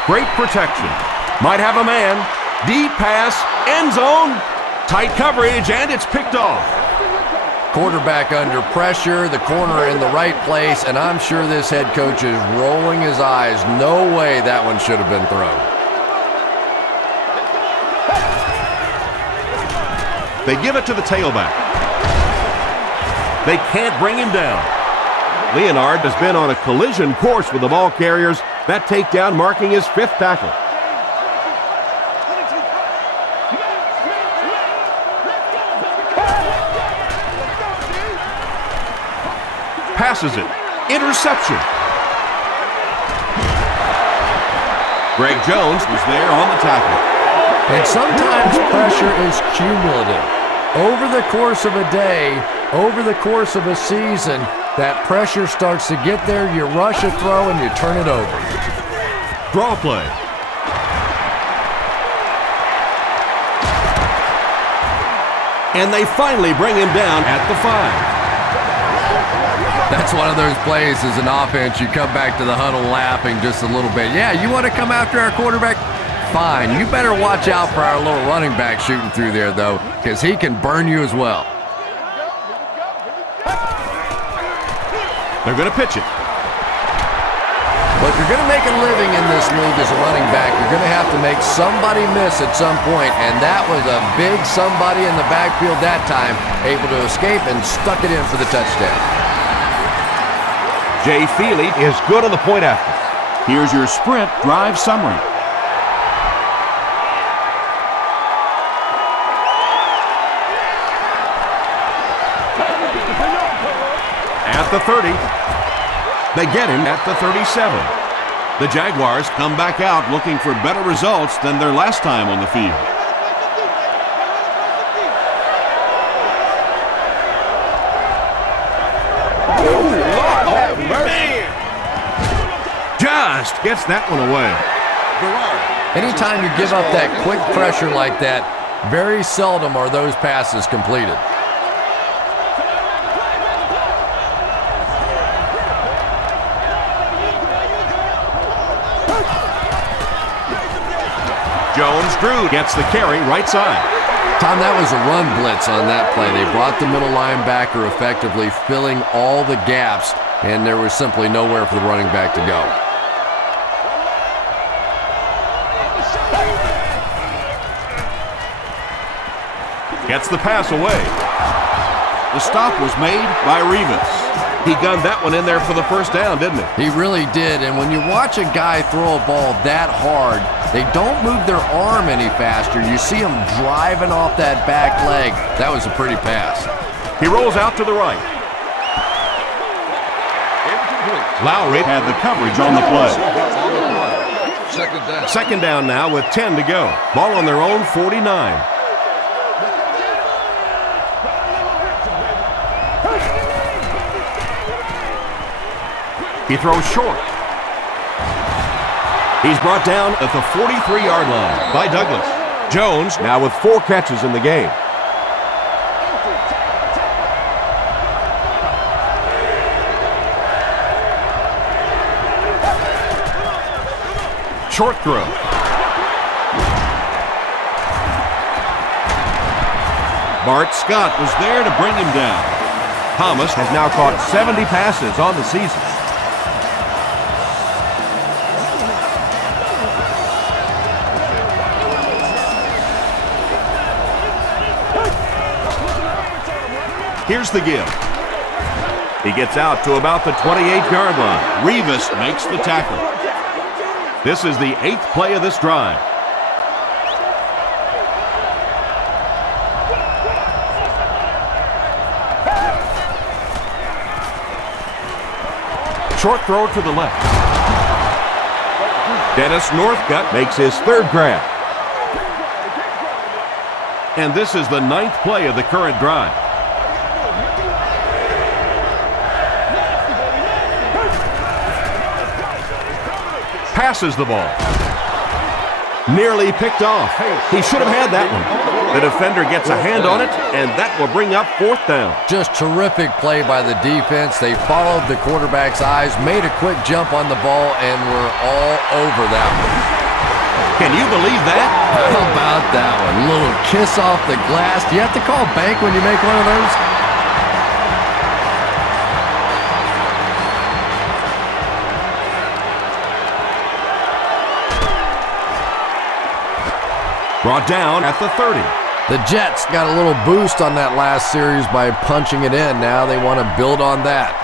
Great protection. Might have a man. Deep pass. End zone. Tight coverage, and it's picked off. Quarterback under pressure, the corner in the right place, and I'm sure this head coach is rolling his eyes. No way that one should have been thrown. They give it to the tailback. They can't bring him down. Leonard has been on a collision course with the ball carriers. That takedown marking his 5th tackle. Passes it. Interception. Greg Jones was there on the tackle. And sometimes pressure is cumulative. Over the course of a day, over the course of a season, that pressure starts to get there, you rush a throw, and you turn it over. Draw play. And they finally bring him down at the 5. That's one of those plays as an offense, you come back to the huddle laughing just a little bit. Yeah, you want to come after our quarterback? Fine. You better watch out for our little running back shooting through there, though, because he can burn you as well. They're going to pitch it. Well, if you're going to make a living in this league as a running back, you're going to have to make somebody miss at some point, and that was a big somebody in the backfield that time, able to escape and stuck it in for the touchdown. Jay Feely is good on the point after. Here's your sprint drive summary. At the 30. They get him at the 37. The Jaguars come back out looking for better results than their last time on the field. Just gets that one away. Anytime you give up that quick pressure like that, very seldom are those passes completed. Jones-Drew gets the carry right side. Tom, that was a run blitz on that play. They brought the middle linebacker effectively filling all the gaps, and there was simply nowhere for the running back to go. Gets the pass away. The stop was made by Rivas. He gunned that one in there for the first down, didn't he? He really did, and when you watch a guy throw a ball that hard, They don't move their arm any faster. You see them driving off that back leg. That was a pretty pass. He rolls out to the right. Lowry had the coverage on the play. Second down. Second down now with 10 to go. Ball on their own 49. He throws short. He's brought down at the 43-yard line by Douglas. Jones now with 4 catches in the game. Short throw. Bart Scott was there to bring him down. Thomas has now caught 70 passes on the season. Here's the give. He gets out to about the 28-yard line. Revis makes the tackle. This is the 8th play of this drive. Short throw to the left. Dennis Northcutt makes his 3rd grab. And this is the 9th play of the current drive. Passes the ball. Nearly picked off. He should have had that one. The defender gets a hand on it, and that will bring up 4th down. Just terrific play by the defense. They followed the quarterback's eyes, made a quick jump on the ball, and were all over that one. Can you believe that? How about that one? A little kiss off the glass. Do you have to call bank when you make one of those? Brought down at the 30. The Jets got a little boost on that last series by punching it in. Now they want to build on that.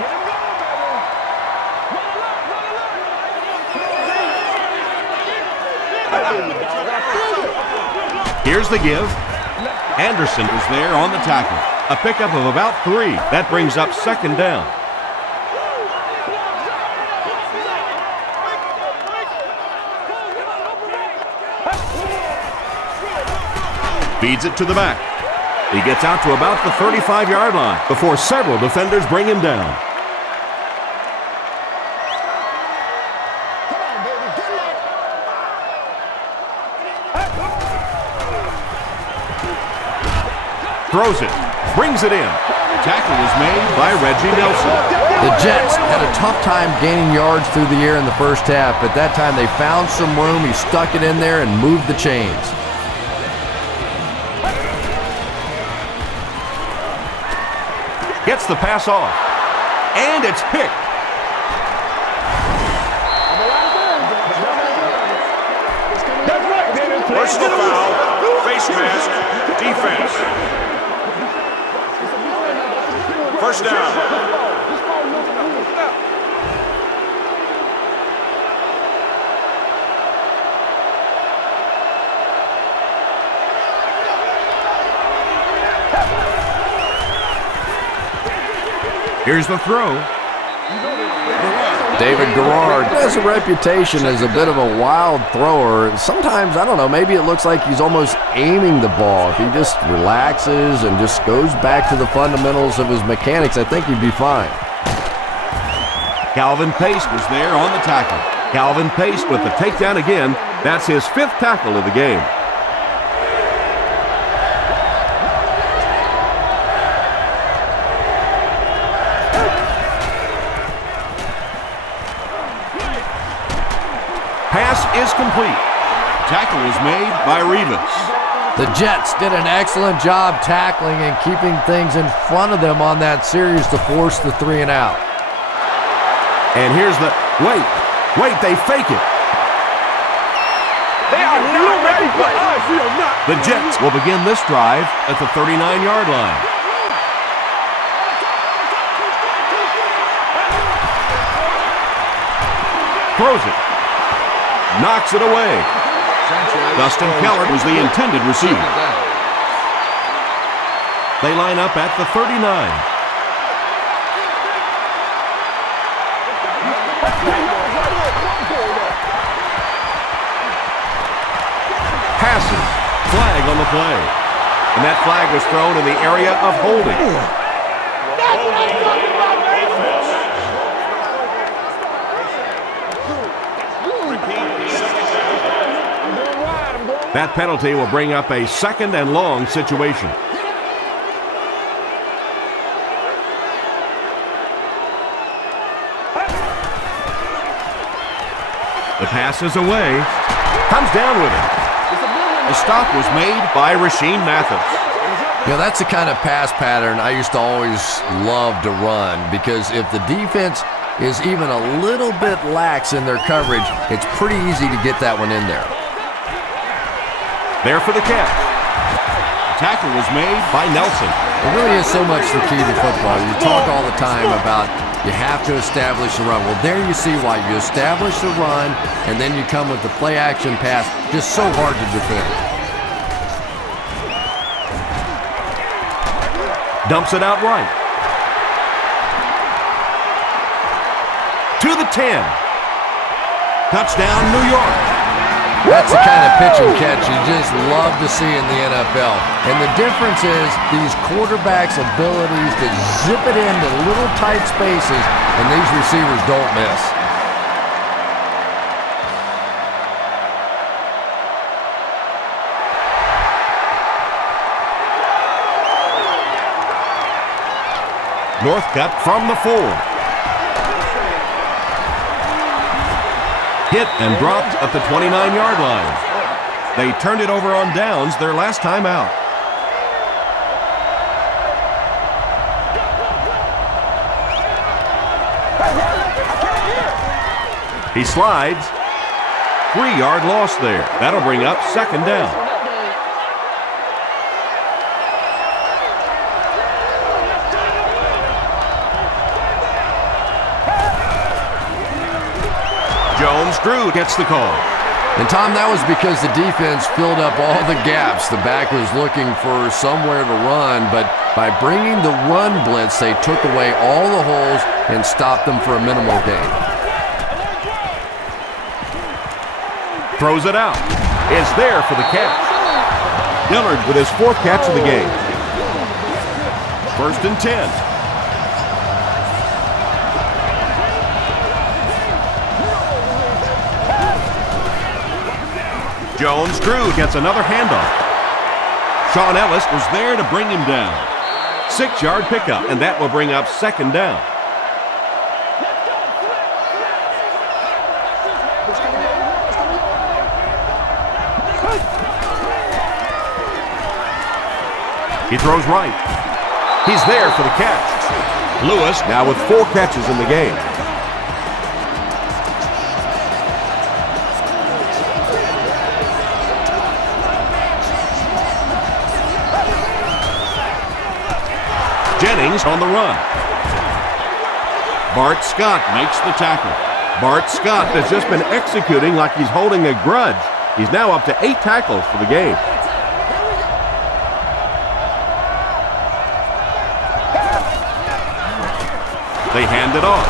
Here's the give. Anderson is there on the tackle. A pickup of about 3. That brings up 2nd down. Feeds it to the back. He gets out to about the 35-yard line before several defenders bring him down. Throws it. Brings it in. Tackle was made by Reggie Nelson. The Jets had a tough time gaining yards through the air in the first half, but that time they found some room. He stuck it in there and moved the chains. Gets the pass off. And it's picked. Personal foul, face mask, defense. First down. Here's the throw. David Garrard has a reputation as a bit of a wild thrower. Sometimes, I don't know, maybe it looks like he's almost aiming the ball. If he just relaxes and just goes back to the fundamentals of his mechanics, I think he'd be fine. Calvin Pace was there on the tackle. Calvin Pace with the takedown again. That's his 5th tackle of the game. Pass is complete. Tackle was made by Revis. The Jets did an excellent job tackling and keeping things in front of them on that series to force the 3 and out. And here's the, wait, they fake it. They are not ready for us. We are not. The Jets will begin this drive at the 39-yard line. Throws it. Knocks it away. Dustin Keller was the intended receiver. They line up at the 39. Passes. Flag on the play. And that flag was thrown in the area of holding. That penalty will bring up a second and long situation. The pass is away. Comes down with it. The stop was made by Rasheem Mathis. You know, that's the kind of pass pattern I used to always love to run, because if the defense is even a little bit lax in their coverage, it's pretty easy to get that one in there. There for the catch. Tackle was made by Nelson. It really is so much the key to football. You talk all the time about you have to establish the run. Well, there you see why. You establish the run, and then you come with the play-action pass. Just so hard to defend. Dumps it out right. To the 10. Touchdown, New York. That's the kind of pitch and catch you just love to see in the NFL. And the difference is these quarterbacks' abilities to zip it into little tight spaces, and these receivers don't miss. Northcutt from the 4. Hit and dropped at the 29-yard line. They turned it over on downs their last time out. He slides. 3-yard loss there. That'll bring up second down. Jones-Drew gets the call. And Tom, that was because the defense filled up all the gaps. The back was looking for somewhere to run, but by bringing the run blitz, they took away all the holes and stopped them for a minimal gain. Throws it out. It's there for the catch. Dillard with his 4th catch of the game. 1st and 10. Jones-Drew gets another handoff. Sean Ellis was there to bring him down. 6-yard pickup, and that will bring up second down. He throws right. He's there for the catch. Lewis now with 4 catches in the game. Jennings on the run. Bart Scott makes the tackle. Bart Scott has just been executing like he's holding a grudge. He's now up to 8 tackles for the game. They hand it off.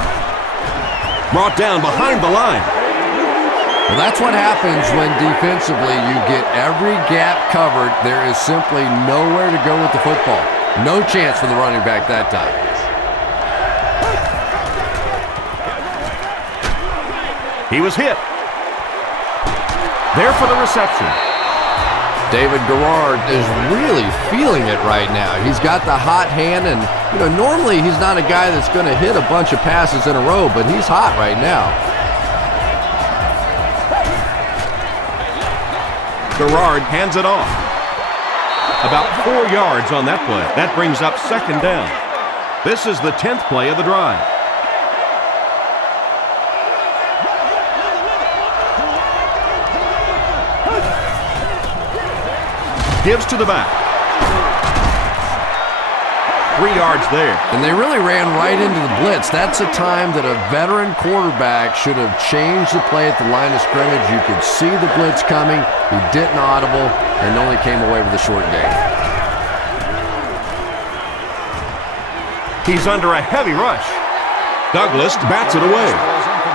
Brought down behind the line. Well, that's what happens when defensively you get every gap covered. There is simply nowhere to go with the football. No chance for the running back that time. He was hit. There for the reception. David Garrard is really feeling it right now. He's got the hot hand, and normally he's not a guy that's going to hit a bunch of passes in a row, but he's hot right now. Garrard hands it off. About 4 yards on that play. That brings up second down. This is the 10th play of the drive. Gives to the back. 3 yards there. And they really ran right into the blitz. That's a time that a veteran quarterback should have changed the play at the line of scrimmage. You could see the blitz coming. He didn't audible and only came away with a short gain. He's under a heavy rush. Douglas bats it away.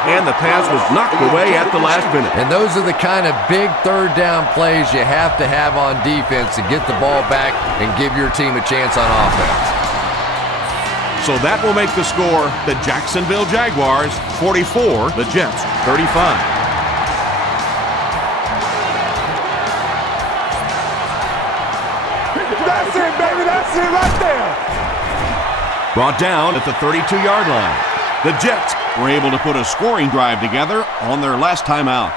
And the pass was knocked away at the last minute. And those are the kind of big third down plays you have to have on defense to get the ball back and give your team a chance on offense. So that will make the score the Jacksonville Jaguars 44, the Jets 35. That's it, baby. That's it right there. Brought down at the 32-yard line. The Jets were able to put a scoring drive together on their last time out.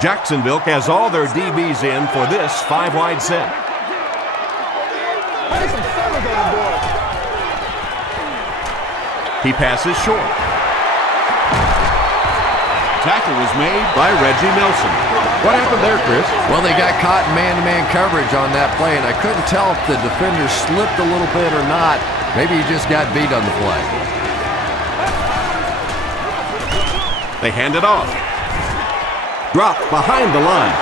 Jacksonville has all their DBs in for this 5-wide set. He passes short. Tackle was made by Reggie Nelson. What happened there, Chris? Well, they got caught in man-to-man coverage on that play, and I couldn't tell if the defender slipped a little bit or not. Maybe he just got beat on the play. They hand it off. Dropped behind the line.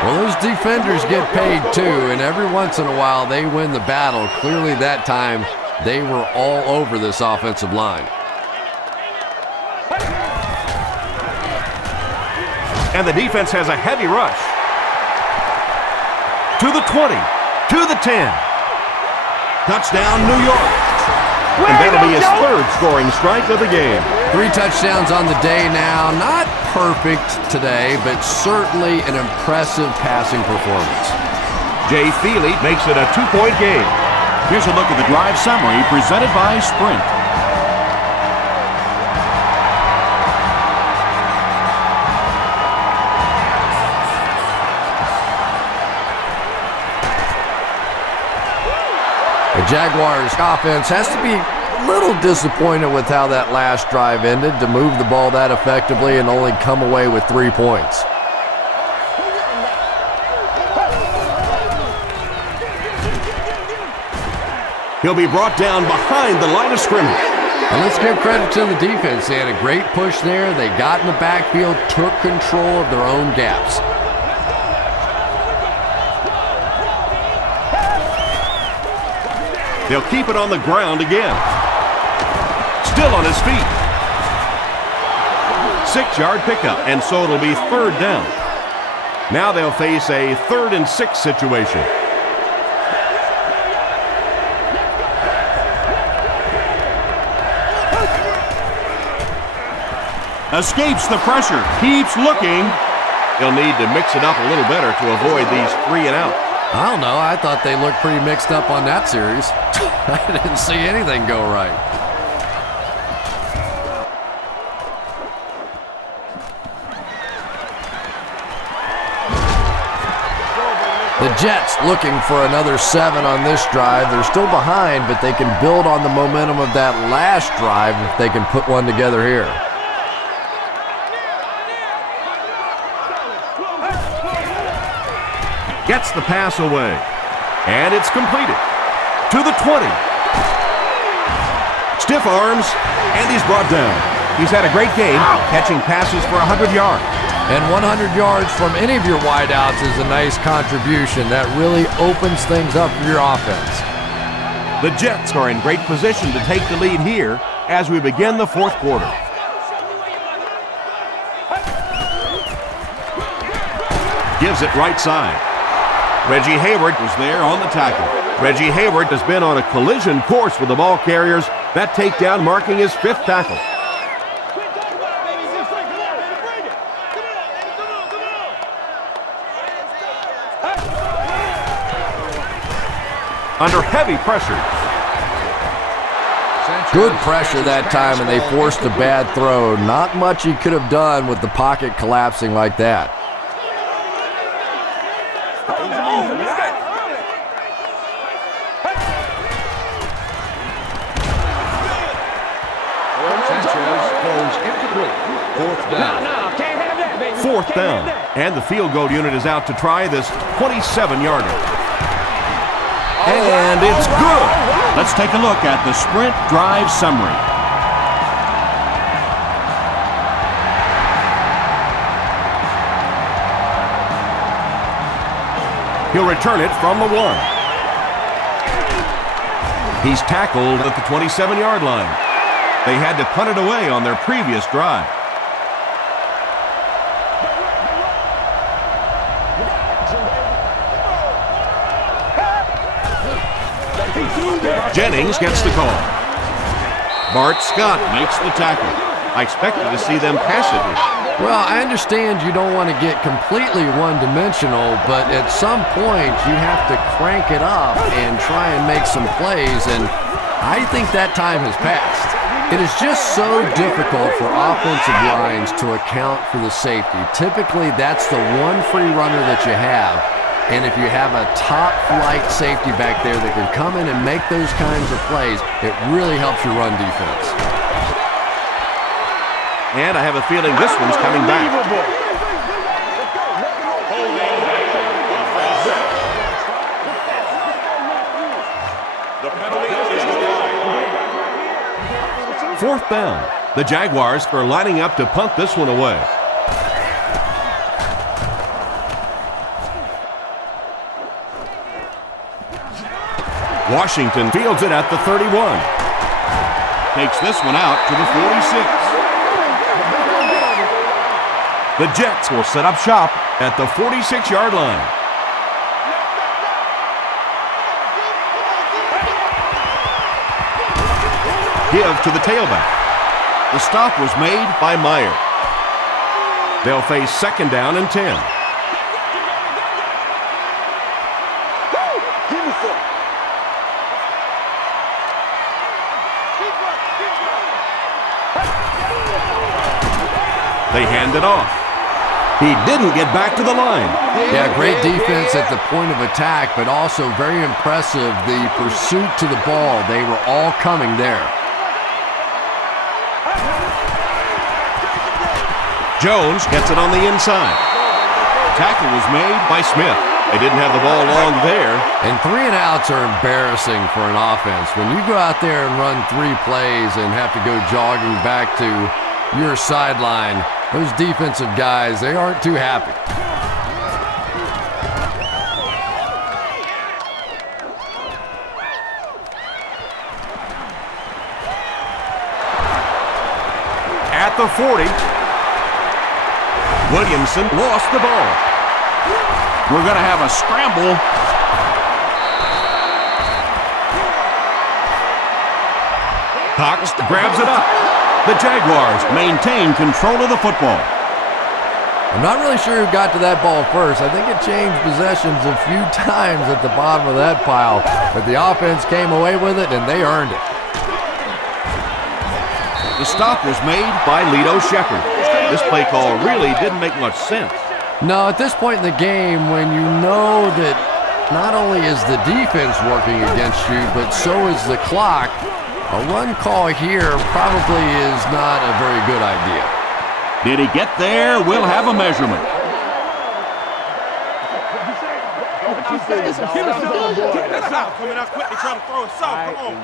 Well, those defenders get paid too, and every once in a while they win the battle. Clearly that time they were all over this offensive line. And the defense has a heavy rush. To the 20, to the 10. Touchdown, New York. And that'll be his third scoring strike of the game. 3 touchdowns on the day now. Not perfect today, but certainly an impressive passing performance. Jay Feely makes it a 2-point game. Here's a look at the drive summary presented by Sprint. The Jaguars offense has to be a little disappointed with how that last drive ended, to move the ball that effectively and only come away with 3 points. He'll be brought down behind the line of scrimmage. And let's give credit to the defense. They had a great push there. They got in the backfield, took control of their own gaps. They'll keep it on the ground again. Still on his feet. 6-yard pickup, and so it'll be 3rd down. Now they'll face a 3rd and 6 situation. Escapes the pressure, keeps looking. He'll need to mix it up a little better to avoid these 3 and out. I don't know. I thought they looked pretty mixed up on that series. I didn't see anything go right. The Jets looking for another 7 on this drive. They're still behind, but they can build on the momentum of that last drive if they can put one together here. Gets the pass away. And it's completed. To the 20. Stiff arms, and he's brought down. He's had a great game, catching passes for 100 yards. And 100 yards from any of your wideouts is a nice contribution. That really opens things up for your offense. The Jets are in great position to take the lead here as we begin the 4th quarter. Gives it right side. Reggie Hayward was there on the tackle. Reggie Hayward has been on a collision course with the ball carriers. That takedown marking his 5th tackle. Under heavy pressure. Good pressure that time, and they forced a bad throw. Not much he could have done with the pocket collapsing like that. Fourth down, and the field goal unit is out to try this 27-yarder. And it's good. Let's take a look at the sprint drive summary. He'll return it from the 1. He's tackled at the 27-yard line. They had to punt it away on their previous drive. Jennings gets the call. Bart Scott makes the tackle. I expected to see them pass it here. Well, I understand you don't want to get completely one-dimensional, but at some point you have to crank it up and try and make some plays, and I think that time has passed. It is just so difficult for offensive lines to account for the safety. Typically, that's the one free runner that you have, and if you have a top-flight safety back there that can come in and make those kinds of plays, it really helps your run defense. And I have a feeling this one's coming back. The penalty is denied. 4th down. The Jaguars are lining up to punt this one away. Washington fields it at the 31. Takes this one out to the 46. The Jets will set up shop at the 46-yard line. Give to the tailback. The stop was made by Meyer. They'll face 2nd down and 10. They hand it off. He didn't get back to the line. Yeah, great defense at the point of attack, but also very impressive the pursuit to the ball. They were all coming there. Jones gets it on the inside. Tackle was made by Smith. They didn't have the ball long there. And 3 and outs are embarrassing for an offense. When you go out there and run 3 plays and have to go jogging back to your sideline, those defensive guys, they aren't too happy. At the 40, Williamson lost the ball. We're going to have a scramble. Cox grabs it up. The Jaguars maintain control of the football. I'm not really sure who got to that ball first. I think it changed possessions a few times at the bottom of that pile, but the offense came away with it, and they earned it. The stop was made by Lito Shepherd. This play call really didn't make much sense. No, at this point in the game, when you know that not only is the defense working against you, but so is the clock, a run call here probably is not a very good idea. Did he get there? We'll have a measurement.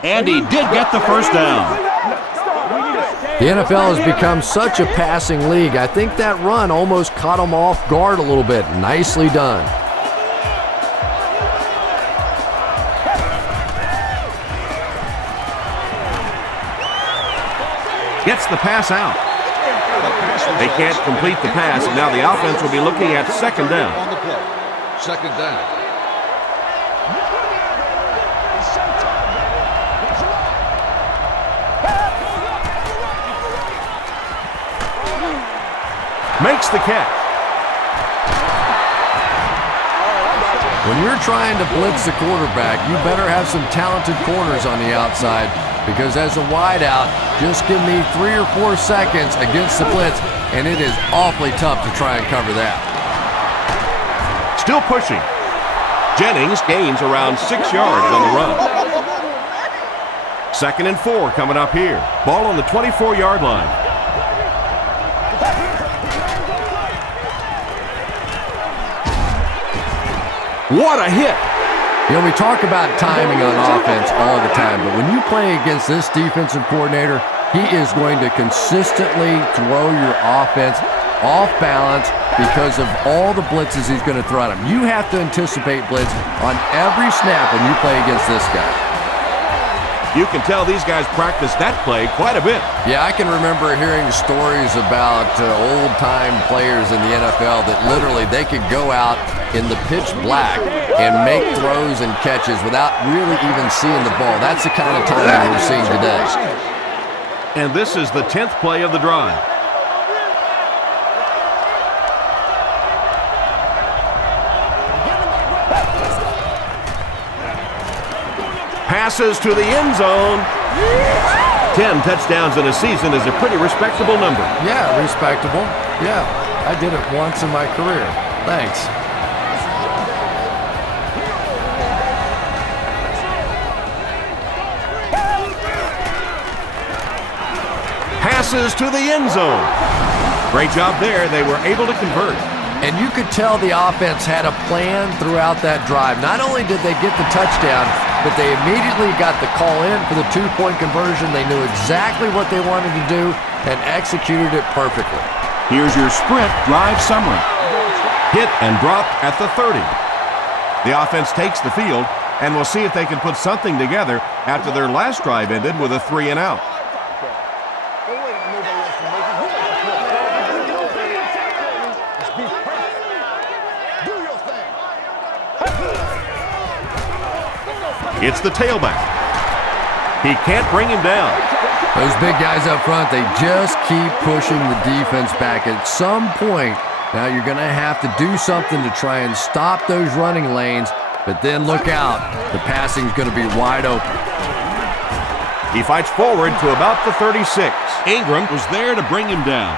And he did get the first down. The NFL has become such a passing league. I think that run almost caught him off guard a little bit. Nicely done. Gets the pass out. They can't complete the pass, and now the offense will be looking at 2nd down. On the play. 2nd down. Makes the catch. When you're trying to blitz the quarterback, you better have some talented corners on the outside, because as a wideout, just give me 3 or 4 seconds against the blitz, and it is awfully tough to try and cover that. Still pushing. Jennings gains around 6 yards on the run. 2nd and 4 coming up here. Ball on the 24-yard line. What a hit! You know, we talk about timing on offense all the time, but when you play against this defensive coordinator, he is going to consistently throw your offense off balance because of all the blitzes he's going to throw at him. You have to anticipate blitz on every snap when you play against this guy. You can tell these guys practice that play quite a bit. Yeah, I can remember hearing stories about old-time players in the NFL that literally they could go out in the pitch black and make throws and catches without really even seeing the ball. That's the kind of timing we're seeing today. And this is the 10th play of the drive. Passes to the end zone. 10 touchdowns in a season is a pretty respectable number. Yeah, respectable. Yeah, I did it once in my career. Thanks. Passes to the end zone. Great job there. They were able to convert. And you could tell the offense had a plan throughout that drive. Not only did they get the touchdown, but they immediately got the call in for the two-point conversion. They knew exactly what they wanted to do and executed it perfectly. Here's your sprint drive summary. Hit and dropped at the 30. The offense takes the field, and we'll see if they can put something together after their last drive ended with a 3-and-out. It's the tailback. He can't bring him down. Those big guys up front, they just keep pushing the defense back. At some point, now you're going to have to do something to try and stop those running lanes, but then look out. The passing's going to be wide open. He fights forward to about the 36. Ingram was there to bring him down.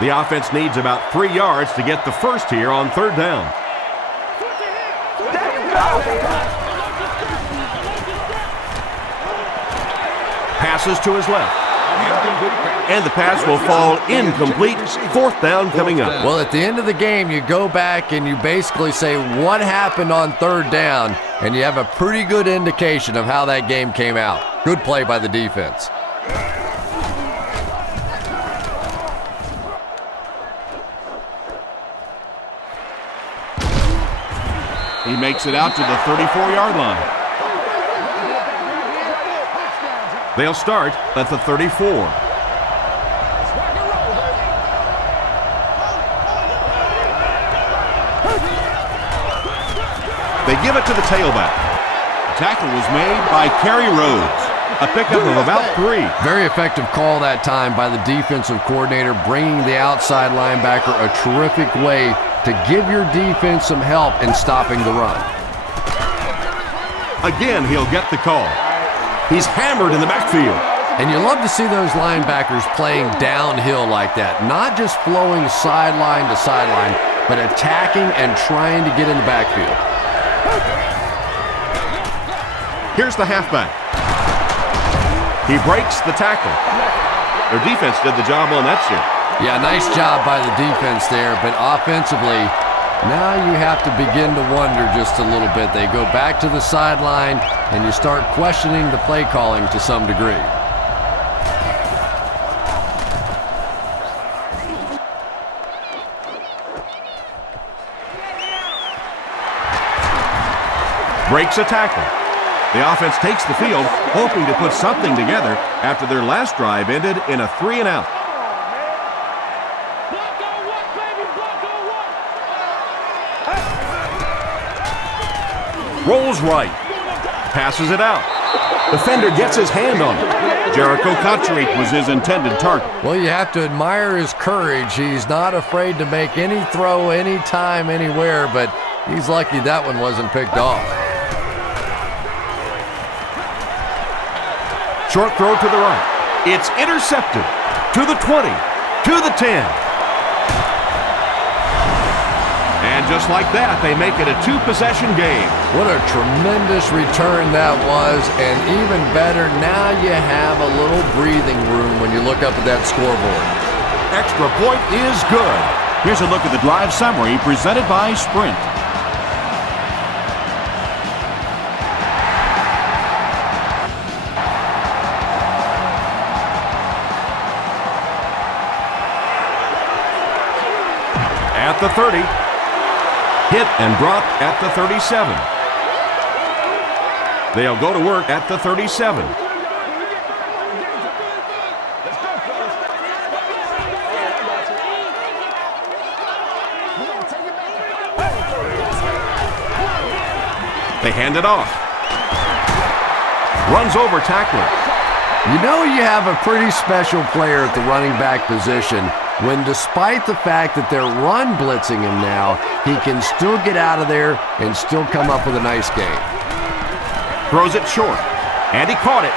The offense needs about 3 yards to get the first here on 3rd down. Passes to his left. And the pass will fall incomplete. 4th down coming up. Well, at the end of the game, you go back and you basically say what happened on 3rd down, and you have a pretty good indication of how that game came out. Good play by the defense. He makes it out to the 34-yard line. They'll start at the 34. They give it to the tailback. The tackle was made by Kerry Rhodes. A pickup of about 3. Very effective call that time by the defensive coordinator, bringing the outside linebacker a terrific way to give your defense some help in stopping the run. Again, he'll get the call. He's hammered in the backfield. And you love to see those linebackers playing downhill like that, not just flowing sideline to sideline, but attacking and trying to get in the backfield. Here's the halfback. He breaks the tackle. Their defense did the job on that shit. Yeah, nice job by the defense there, but offensively, now you have to begin to wonder just a little bit. They go back to the sideline, and you start questioning the play calling to some degree. Breaks a tackle. The offense takes the field, hoping to put something together after their last drive ended in a 3-and-out. Rolls right. Passes it out. Defender gets his hand on it. Jericho Cotchery was his intended target. Well, you have to admire his courage. He's not afraid to make any throw, anytime, anywhere, but he's lucky that one wasn't picked off. Short throw to the right. It's intercepted. To the 20. To the 10. And just like that, they make it a 2-possession game. What a tremendous return that was, and even better, now you have a little breathing room when you look up at that scoreboard. Extra point is good. Here's a look at the drive summary presented by Sprint. the 30. Hit and dropped at the 37. They'll go to work at the 37. They hand it off. Runs over tackler. You know you have a pretty special player at the running back position when, despite the fact that they're run blitzing him now, he can still get out of there and still come up with a nice gain. Throws it short, and he caught it.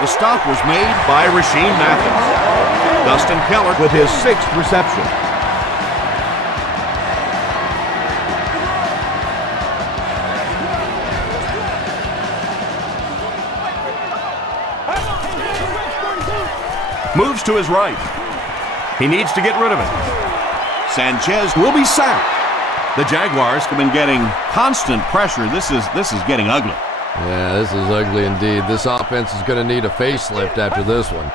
The stop was made by Rasheem Mathis. Dustin Keller with his 6th reception. Moves to his right. He needs to get rid of it. Sanchez will be sacked. The Jaguars have been getting constant pressure. This is getting ugly. Yeah, this is ugly indeed. This offense is going to need a facelift after this one.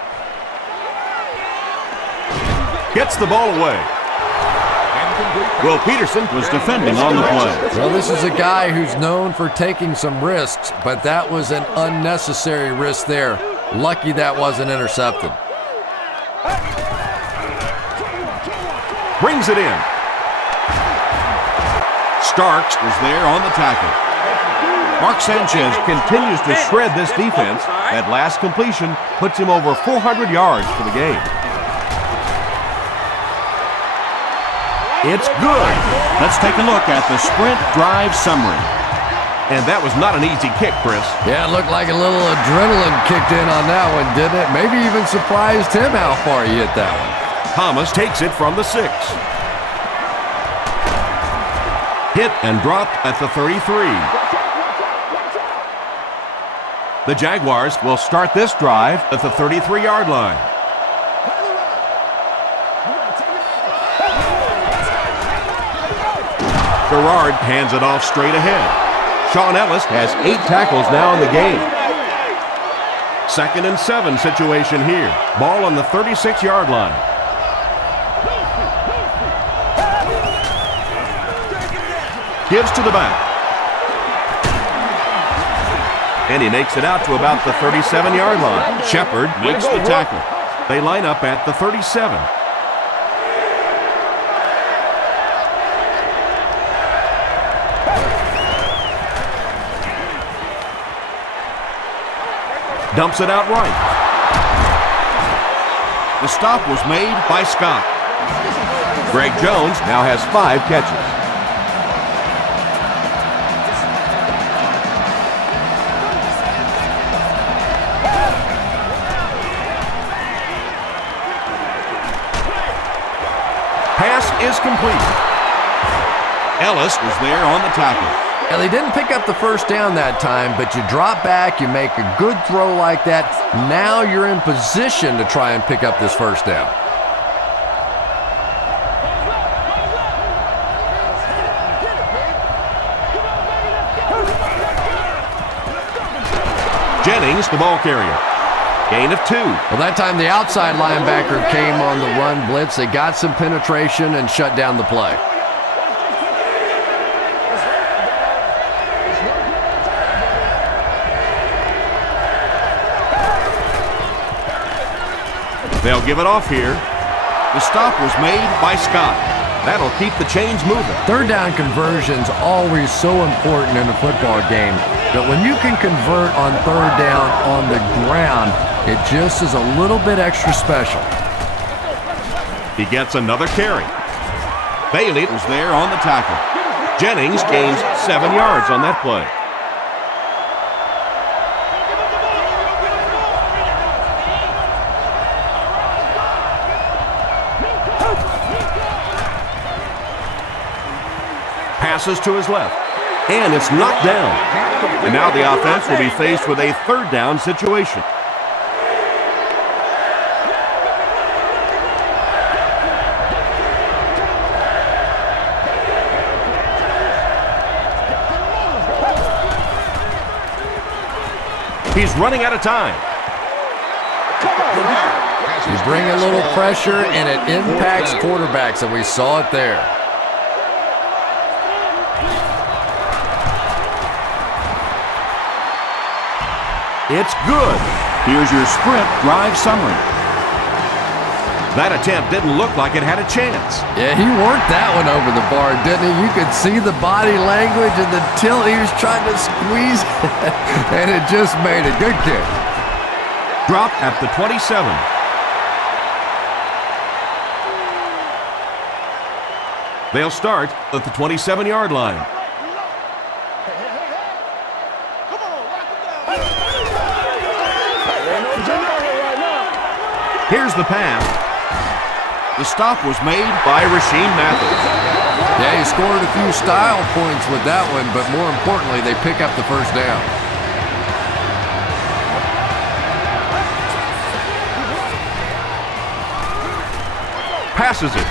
Gets the ball away. Will Peterson Was defending on the play. Well, this is a guy who's known for taking some risks, but that was an unnecessary risk there. Lucky that wasn't intercepted. brings it in. Starks was there on the tackle. Mark Sanchez continues to shred this defense. That last completion puts him over 400 yards for the game. It's good. Let's take a look at the sprint drive summary. And that was not an easy kick, Chris. Yeah, it looked like a little adrenaline kicked in on that one, didn't it? Maybe even surprised him how far he hit that one. Thomas takes it from the 6. Hit and dropped at the 33. The Jaguars will start this drive at the 33-yard line. Gerard hands it off straight ahead. Sean Ellis has 8 tackles now in the game. 2nd and 7 situation here. Ball on the 36-yard line. Gives to the back. And he makes it out to about the 37-yard line. Shepard makes the tackle. They line up at the 37. Dumps it out right. The stop was made by Scott. Greg Jones now has 5 catches. Pass is complete. Ellis was there on the tackle. Now, they didn't pick up the first down that time, but you drop back, you make a good throw like that. Now you're in position to try and pick up this first down. Jennings, the ball carrier. Gain of 2. Well, that time the outside linebacker came on the run blitz. They got some penetration and shut down the play. They'll give it off here. The stop was made by Scott. That'll keep the chains moving. Third down conversion's always so important in a football game, but when you can convert on third down on the ground, it just is a little bit extra special. He gets another carry. Bailey was there on the tackle. Jennings gains 7 yards on that play. Passes to his left, and it's knocked down. And now the offense will be faced with a third down situation. He's running out of time. You bring a little pressure, and it impacts quarterbacks, and we saw it there. It's good. Here's your sprint drive summary. That attempt didn't look like it had a chance. Yeah, he worked that one over the bar, didn't he? You could see the body language and the tilt. He was trying to squeeze it, and it just made a good kick. Drop at the 27. They'll start at the 27-yard line. Here's the pass. The stop was made By Rasheem Mathis. Yeah, he scored a few style points with that one, but more importantly, they pick up the first down. Passes it.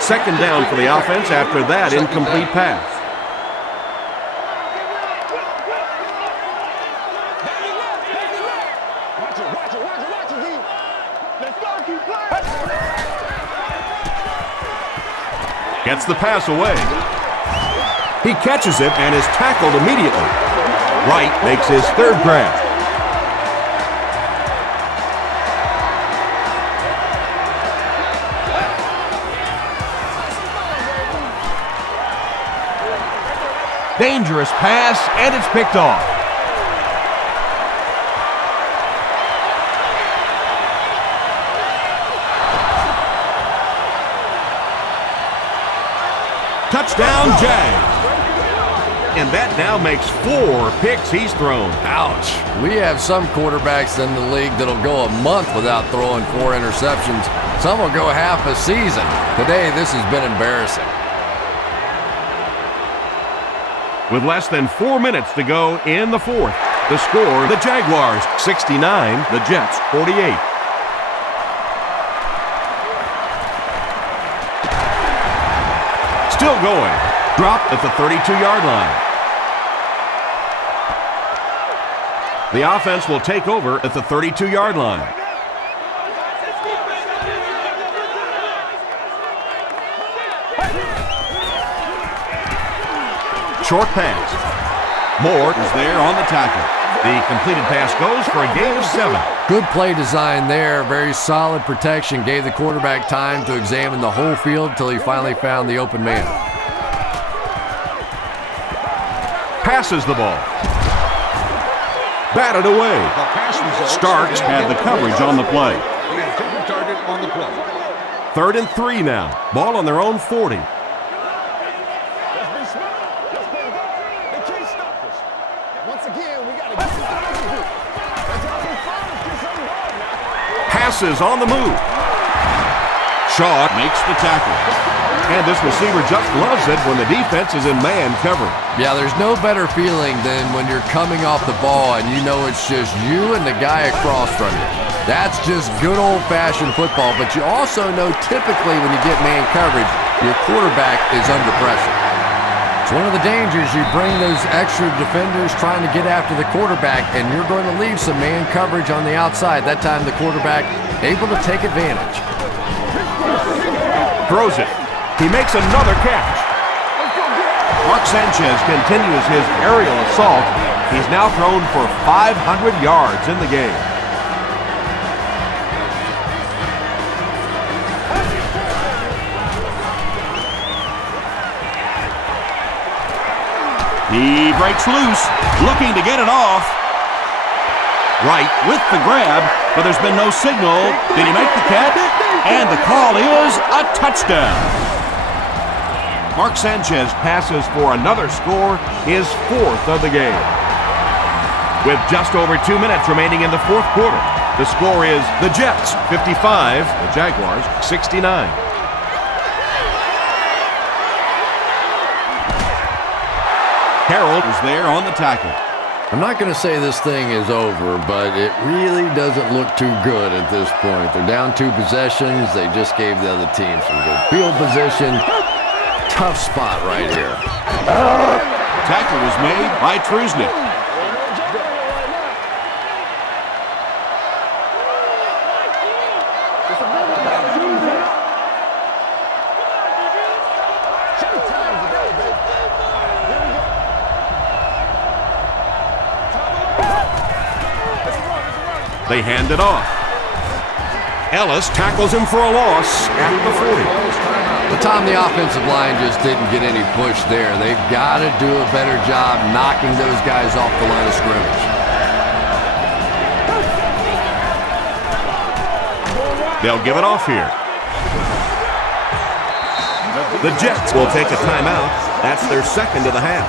Second down for the offense after that incomplete pass. Gets the pass away. He catches it and is tackled immediately. Wright makes his third grab. Dangerous pass, and it's picked off. Touchdown, Jags. And that now makes 4 picks he's thrown. Ouch. We have some quarterbacks in the league that'll go a month without throwing 4 interceptions. Some will go half a season. Today, this has been embarrassing. With less than 4 minutes to go in the fourth, the score, the Jaguars 69, the Jets 48. Still going. Dropped at the 32-yard line. The offense will take over at the 32-yard line. Short pass. Moore is there on the tackle. The completed pass goes for a gain of 7. Good play design there. Very solid protection. Gave the quarterback time to examine the whole field until he finally found the open man. Passes the ball. Batted away. Starks had the coverage on the play. The intended target on the play. 3rd and 3 now. Ball on their own 40. Passes on the move. Shaw Makes the tackle. And this receiver just loves it when the defense is in man coverage. Yeah, there's no better feeling than when you're coming off the ball and you know it's just you and the guy across from you. That's just good old-fashioned football, but you also know typically when you get man coverage, your quarterback is under pressure. It's one of the dangers. You bring those extra defenders trying to get after the quarterback, and you're going to leave some man coverage on the outside. That time the quarterback able to take advantage. Throws it. He makes another catch. Mark Sanchez continues his aerial assault. He's now thrown for 500 yards in the game. He breaks loose, looking to get it off. Wright with the grab, but there's been no signal. Did he make the catch? And the call is a touchdown. Mark Sanchez passes for another score, his 4th of the game. With just over 2 minutes remaining in the fourth quarter, the score is the Jets 55, the Jaguars 69. Harold is there on the tackle. I'm not going to say this thing is over, but it really doesn't look too good at this point. They're down 2 possessions. They just gave the other team some good field position. Tough spot right here. Tackle was made by Trusnick. They hand it off. Ellis tackles him for a loss at the 40. But Tom, the offensive line just didn't get any push there. They've got to do a better job knocking those guys off the line of scrimmage. They'll give it off here. The Jets will take a timeout. That's their second of the half.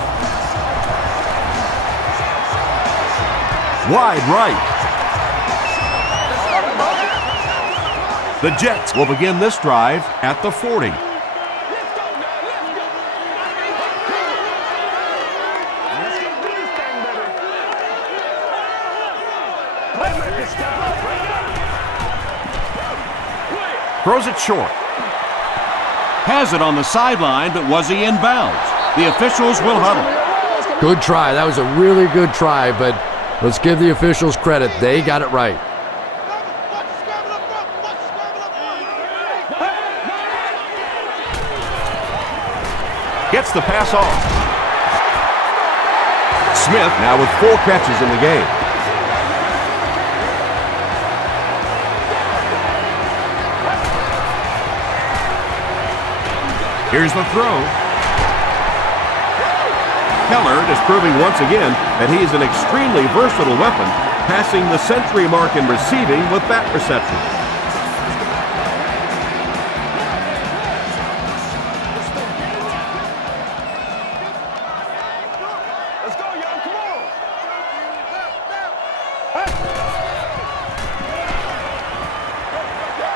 Wide right. The Jets will begin this drive at the 40. Throws it short. Has it on the sideline, but was he in bounds? The officials will huddle. Good try. That was a really good try, but let's give the officials credit. They got it right. Gets the pass off. Smith now with 4 catches in the game. Here's the throw. Kellard is proving once again that he's an extremely versatile weapon, passing the century mark in receiving with that reception. Let's go, y'all. Come on.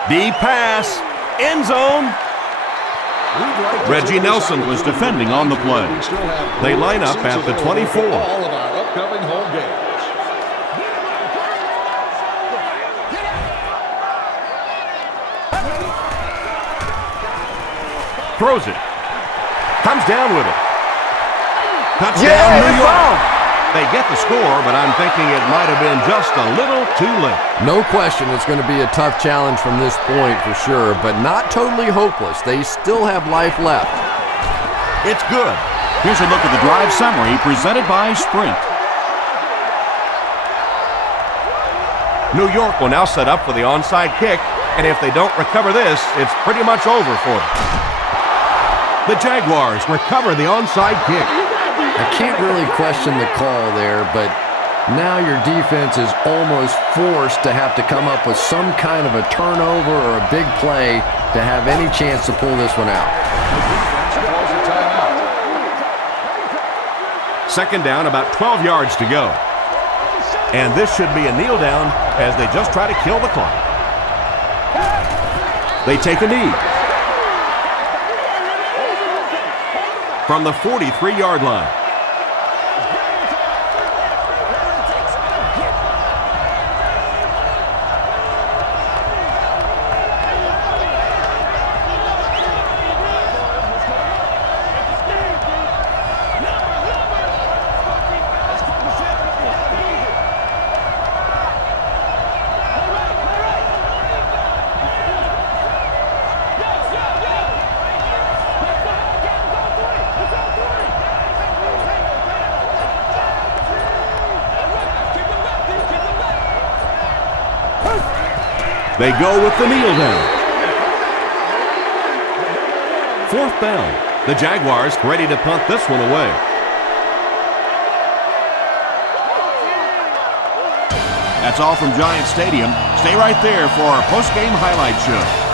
Deep pass. End zone. Reggie Nelson Was defending on the play. They line up at the 24. All of our upcoming home games. Throws it. Comes down with it. Touchdown, New York. They get the score, but I'm thinking it might have been just a little too late. No question it's going to be a tough challenge from this point for sure, but not totally hopeless. They still have life left. It's good. Here's a look at the drive summary presented by Sprint. New York will now set up for the onside kick, and if they don't recover this, it's pretty much over for them. The Jaguars recover the onside kick. I can't really question the call there, but now your defense is almost forced to have to come up with some kind of a turnover or a big play to have any chance to pull this one out. Second down, about 12 yards to go. And this should be a kneel down as they just try to kill the clock. They take a knee. From the 43-yard line. They go with the kneel down. 4th down. The Jaguars ready to punt this one away. That's all from Giant Stadium. Stay right there for our post-game highlight show.